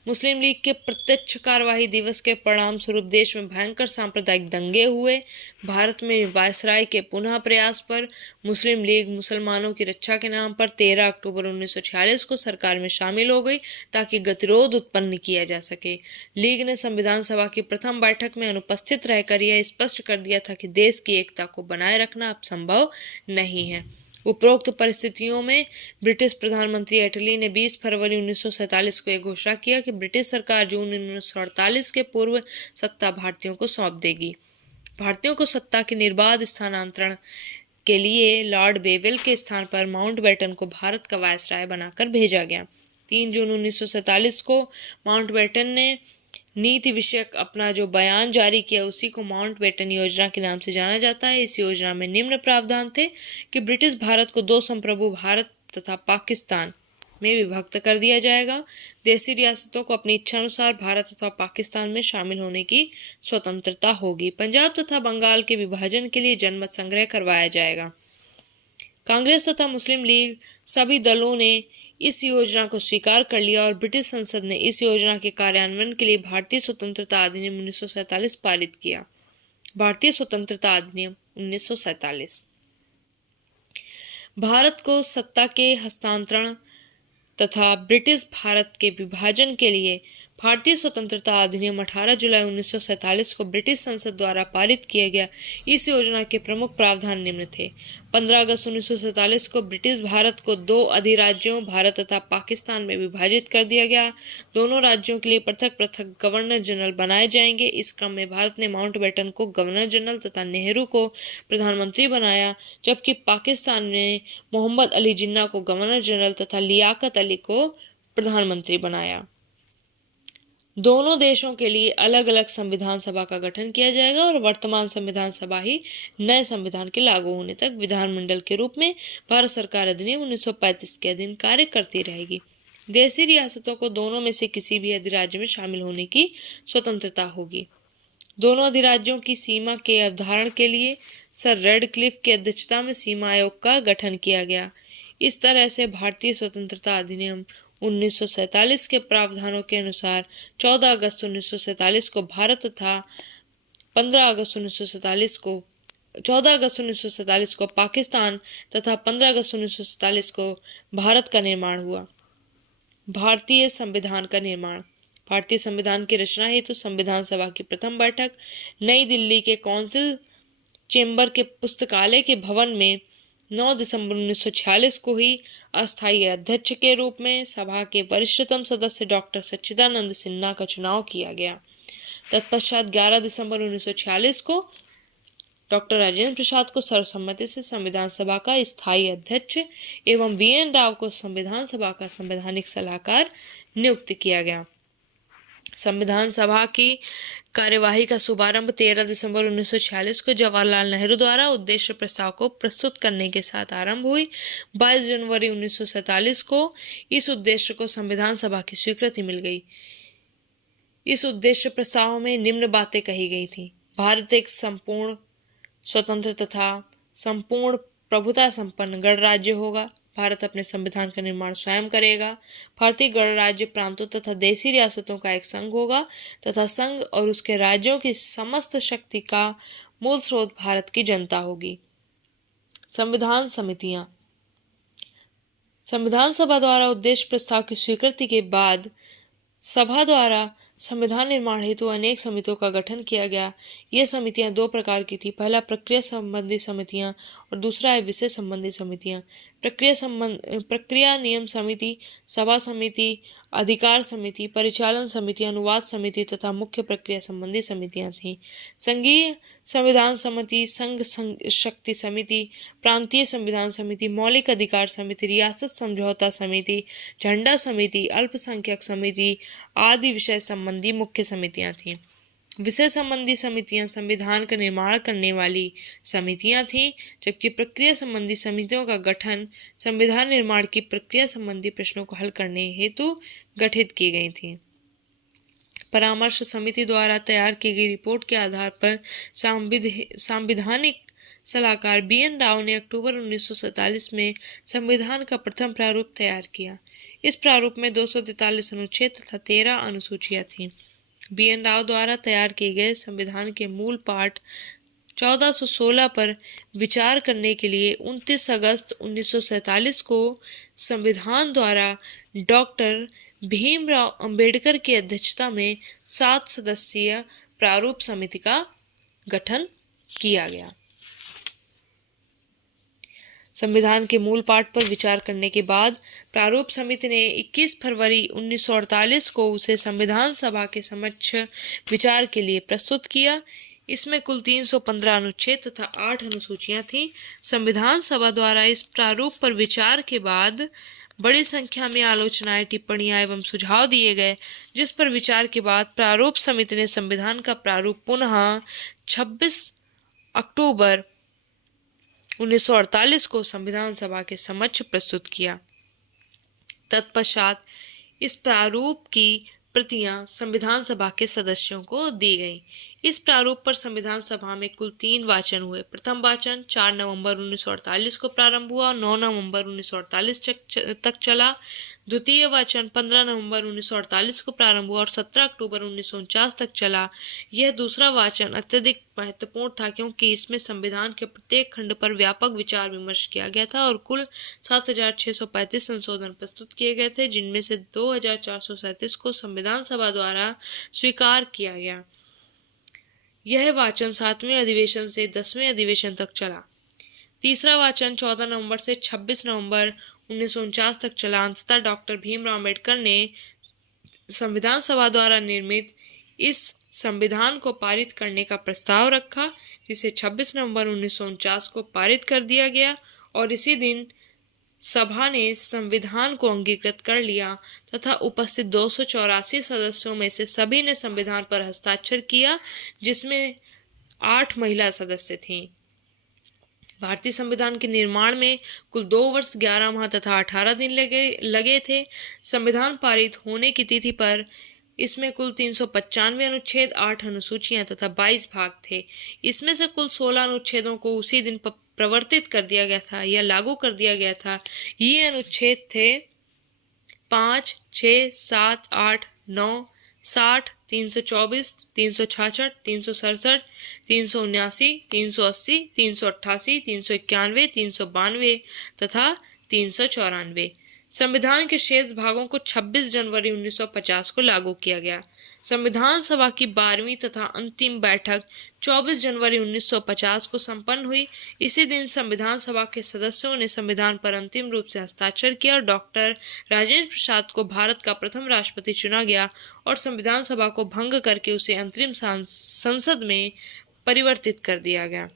मुस्लिम लीग के प्रत्यक्ष कार्यवाही दिवस के परिणाम स्वरूप देश में भयंकर सांप्रदायिक दंगे हुए। भारत में वायसराय के पुनः प्रयास पर मुस्लिम लीग मुसलमानों की रक्षा के नाम पर 13 अक्टूबर 1946 को सरकार में शामिल हो गई ताकि गतिरोध उत्पन्न किया जा सके। लीग ने संविधान सभा की प्रथम बैठक में अनुपस्थित रहकर यह स्पष्ट कर दिया था कि देश की एकता को बनाए रखना अब संभव नहीं है। उपरोक्त परिस्थितियों में ब्रिटिश प्रधानमंत्री एटली ने 20 फरवरी 1947 को यह घोषणा किया कि ब्रिटिश सरकार जून 1948 के पूर्व सत्ता भारतीयों को सौंप देगी। भारतीयों को सत्ता के निर्बाध स्थानांतरण के लिए लॉर्ड बेवेल के स्थान पर माउंटबेटन को भारत का वायसराय बनाकर भेजा गया। 3 जून 1947 को माउंटबेटन ने नीति विषयक अपना जो बयान जारी किया उसी को माउंटबेटन योजना के नाम से जाना जाता है। इस योजना में निम्न प्रावधान थे कि ब्रिटिश भारत को 2 संप्रभु भारत तथा पाकिस्तान में विभक्त कर दिया जाएगा। देसी रियासतों को अपनी इच्छानुसार भारत तथा पाकिस्तान में शामिल होने की स्वतंत्रता होगी। पंजाब तथा बंगाल के विभाजन के लिए जनमत संग्रह करवाया जाएगा। कांग्रेस तथा मुस्लिम लीग सभी दलों ने इस योजना को स्वीकार कर लिया और ब्रिटिश संसद ने इस योजना के कार्यान्वयन के लिए भारतीय स्वतंत्रता अधिनियम 1947 पारित किया। भारतीय स्वतंत्रता अधिनियम 1947। भारत को सत्ता के हस्तांतरण तथा ब्रिटिश भारत के विभाजन के लिए भारतीय स्वतंत्रता अधिनियम 18 जुलाई 1947 को ब्रिटिश संसद द्वारा पारित किया गया। इस योजना के प्रमुख प्रावधान निम्न थे। 15 अगस्त 1947 को ब्रिटिश भारत को 2 अधिराज्यों भारत तथा पाकिस्तान में विभाजित कर दिया गया। दोनों राज्यों के लिए पृथक पृथक गवर्नर जनरल बनाए जाएंगे। इस क्रम में भारत ने माउंटबेटन को गवर्नर जनरल तथा नेहरू को प्रधानमंत्री बनाया, जबकि पाकिस्तान ने मोहम्मद अली जिन्ना को गवर्नर जनरल तथा लियाकत अली को प्रधानमंत्री बनाया। दोनों देशों के लिए अलग अलग संविधान सभा का गठन किया जाएगा और वर्तमान संविधान सभा ही नए संविधान के लागू होने तक विधानमंडल के रूप में भारत सरकार अधिनियम 1935 के अधीन कार्य करती रहेगी। देशी रियासतों को दोनों में से किसी भी अधिराज्य में शामिल होने की स्वतंत्रता होगी। दोनों अधिराज्यों की सीमा के अवधारण के लिए सर रेडक्लिफ की अध्यक्षता में सीमा आयोग का गठन किया गया। इस तरह से भारतीय स्वतंत्रता अधिनियम 1947 के प्रावधानों के अनुसार 14 अगस्त 1947 को भारत तथा 14 अगस्त 1947 को पाकिस्तान तथा 15 अगस्त 1947 को भारत का निर्माण हुआ। भारतीय संविधान का निर्माण। भारतीय संविधान की रचना हेतु संविधान सभा की प्रथम बैठक नई दिल्ली के कौंसिल चेंबर के पुस्तकालय के भवन में 9 दिसंबर 1946 को ही अस्थायी अध्यक्ष के रूप में सभा के वरिष्ठतम सदस्य डॉक्टर सच्चिदानंद सिन्हा का चुनाव किया गया। तत्पश्चात 11 दिसंबर 1946 को डॉक्टर राजेंद्र प्रसाद को सर्वसम्मति से संविधान सभा का स्थायी अध्यक्ष एवं वीएन राव को संविधान सभा का संवैधानिक सलाहकार नियुक्त किया गया। संविधान सभा की कार्यवाही का शुभारंभ 13 दिसंबर 1946 को जवाहरलाल नेहरू द्वारा उद्देश्य प्रस्ताव को प्रस्तुत करने के साथ आरंभ हुई। 22 जनवरी 1947 को इस उद्देश्य को संविधान सभा की स्वीकृति मिल गई। इस उद्देश्य प्रस्ताव में निम्न बातें कही गई थी। भारत एक संपूर्ण स्वतंत्र तथा संपूर्ण प्रभुता संपन्न गणराज्य होगा। भारत अपने संविधान का निर्माण स्वयं करेगा। भारतीय गणराज्य प्रांतों तथा देशी रियासतों का एक संघ होगा तथा संघ और उसके राज्यों की समस्त शक्ति का मूल स्रोत भारत की जनता होगी। संविधान समितियां। संविधान सभा द्वारा उद्देश्य प्रस्ताव की स्वीकृति के बाद सभा द्वारा संविधान निर्माण हेतु अनेक समितियों का गठन किया गया। ये समितियां 2 प्रकार की थी। पहला प्रक्रिया संबंधी समितियां और दूसरा है विषय संबंधी समितियां। प्रक्रिया नियम समिति, सभा समिति, अधिकार समिति, परिचालन समिति, अनुवाद समिति तथा मुख्य प्रक्रिया संबंधी समितियां थीं। संघीय संविधान समिति, संघ शक्ति समिति, प्रांतीय संविधान समिति, मौलिक अधिकार समिति, रियासत समझौता समिति, झंडा समिति, अल्पसंख्यक समिति आदि विषय संबंधी मुख्य समितियां थीं। विषय संबंधी समितियां संविधान का निर्माण करने वाली समितियां थीं, जबकि प्रक्रिया संबंधी समितियों का गठन संविधान निर्माण की प्रक्रिया संबंधी प्रश्नों को हल करने हेतु गठित की गई थी। परामर्श समिति द्वारा तैयार की गई रिपोर्ट के आधार पर संवैधानिक सलाहकार बीएन राव ने अक्टूबर 1947 में संविधान का प्रथम प्रारूप तैयार किया। इस प्रारूप में 243 अनुच्छेद तथा 13 अनुसूचियां थीं। बीएन राव द्वारा तैयार किए गए संविधान के मूल पाठ 1416 पर विचार करने के लिए 29 अगस्त 1947 को संविधान द्वारा डॉक्टर भीमराव अंबेडकर की अध्यक्षता में 7 सदस्यीय प्रारूप समिति का गठन किया गया। संविधान के मूल पाठ पर विचार करने के बाद प्रारूप समिति ने 21 फरवरी 1948 को उसे संविधान सभा के समक्ष विचार के लिए प्रस्तुत किया। इसमें कुल 315 अनुच्छेद तथा 8 अनुसूचियां थीं। संविधान सभा द्वारा इस प्रारूप पर विचार के बाद बड़ी संख्या में आलोचनाएं, टिप्पणियां एवं सुझाव दिए गए, जिस पर विचार के बाद प्रारूप समिति ने संविधान का प्रारूप पुनः 26 अक्टूबर 1948 को संविधान सभा के समक्ष प्रस्तुत किया। तत्पश्चात इस प्रारूप की प्रतियां संविधान सभा के सदस्यों को दी गईं। इस प्रारूप पर संविधान सभा में कुल 3 वाचन हुए। प्रथम वाचन 4 नवंबर 1948 को प्रारंभ हुआ और 9 नवंबर 1948 तक चला। द्वितीय वाचन 15 नवंबर 1948 को प्रारंभ हुआ और 17 अक्टूबर 1949 तक चला। यह दूसरा वाचन अत्यधिक महत्वपूर्ण था क्योंकि इसमें संविधान के प्रत्येक खंड पर व्यापक विचार विमर्श किया गया था और कुल 7,635 संशोधन प्रस्तुत किए गए थे, जिनमें से 2,437 को संविधान सभा द्वारा स्वीकार किया गया। यह वाचन 7वें अधिवेशन से 10वें अधिवेशन तक चला। तीसरा वाचन 14 नवंबर से 26 नवंबर 1949 तक चला। अंततः डॉक्टर भीमराव अम्बेडकर ने संविधान सभा द्वारा निर्मित इस संविधान को पारित करने का प्रस्ताव रखा, जिसे 26 नवंबर 1949 को पारित कर दिया गया और इसी दिन सभा ने संविधान को अंगीकृत कर लिया तथा उपस्थित 284 सदस्यों में से सभी ने संविधान पर हस्ताक्षर किया, जिसमें 8 महिला सदस्य थीं। भारतीय संविधान के निर्माण में कुल 2 वर्ष 11 माह तथा 18 दिन लगे थे। संविधान पारित होने की तिथि पर इसमें कुल 395 अनुच्छेद, 8 अनुसूचियां तथा 22 भाग थे। इसमें से कुल 16 अनुच्छेदों को उसी दिन प्रवर्तित कर दिया गया था या लागू कर दिया गया था। ये अनुच्छेद थे 5, 6, 7, 8, 9, 60, 324, 366, 367, 379, 380, 388, 391, 392 तथा 394। संविधान के शेष भागों को 26 जनवरी 1950 को लागू किया गया। संविधान सभा की 12वीं तथा अंतिम बैठक 24 जनवरी 1950 को संपन्न हुई। इसी दिन संविधान सभा के सदस्यों ने संविधान पर अंतिम रूप से हस्ताक्षर किया और डॉक्टर राजेंद्र प्रसाद को भारत का प्रथम राष्ट्रपति चुना गया और संविधान सभा को भंग करके उसे अंतरिम संसद में परिवर्तित कर दिया गया।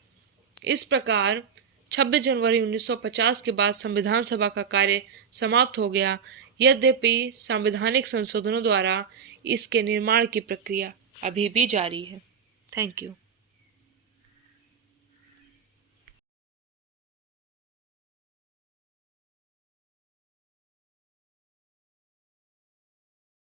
इस प्रकार 26 जनवरी 1950 के बाद संविधान सभा का कार्य समाप्त हो गया। यद्यपि संवैधानिक संशोधनों द्वारा इसके निर्माण की प्रक्रिया अभी भी जारी है। Thank you.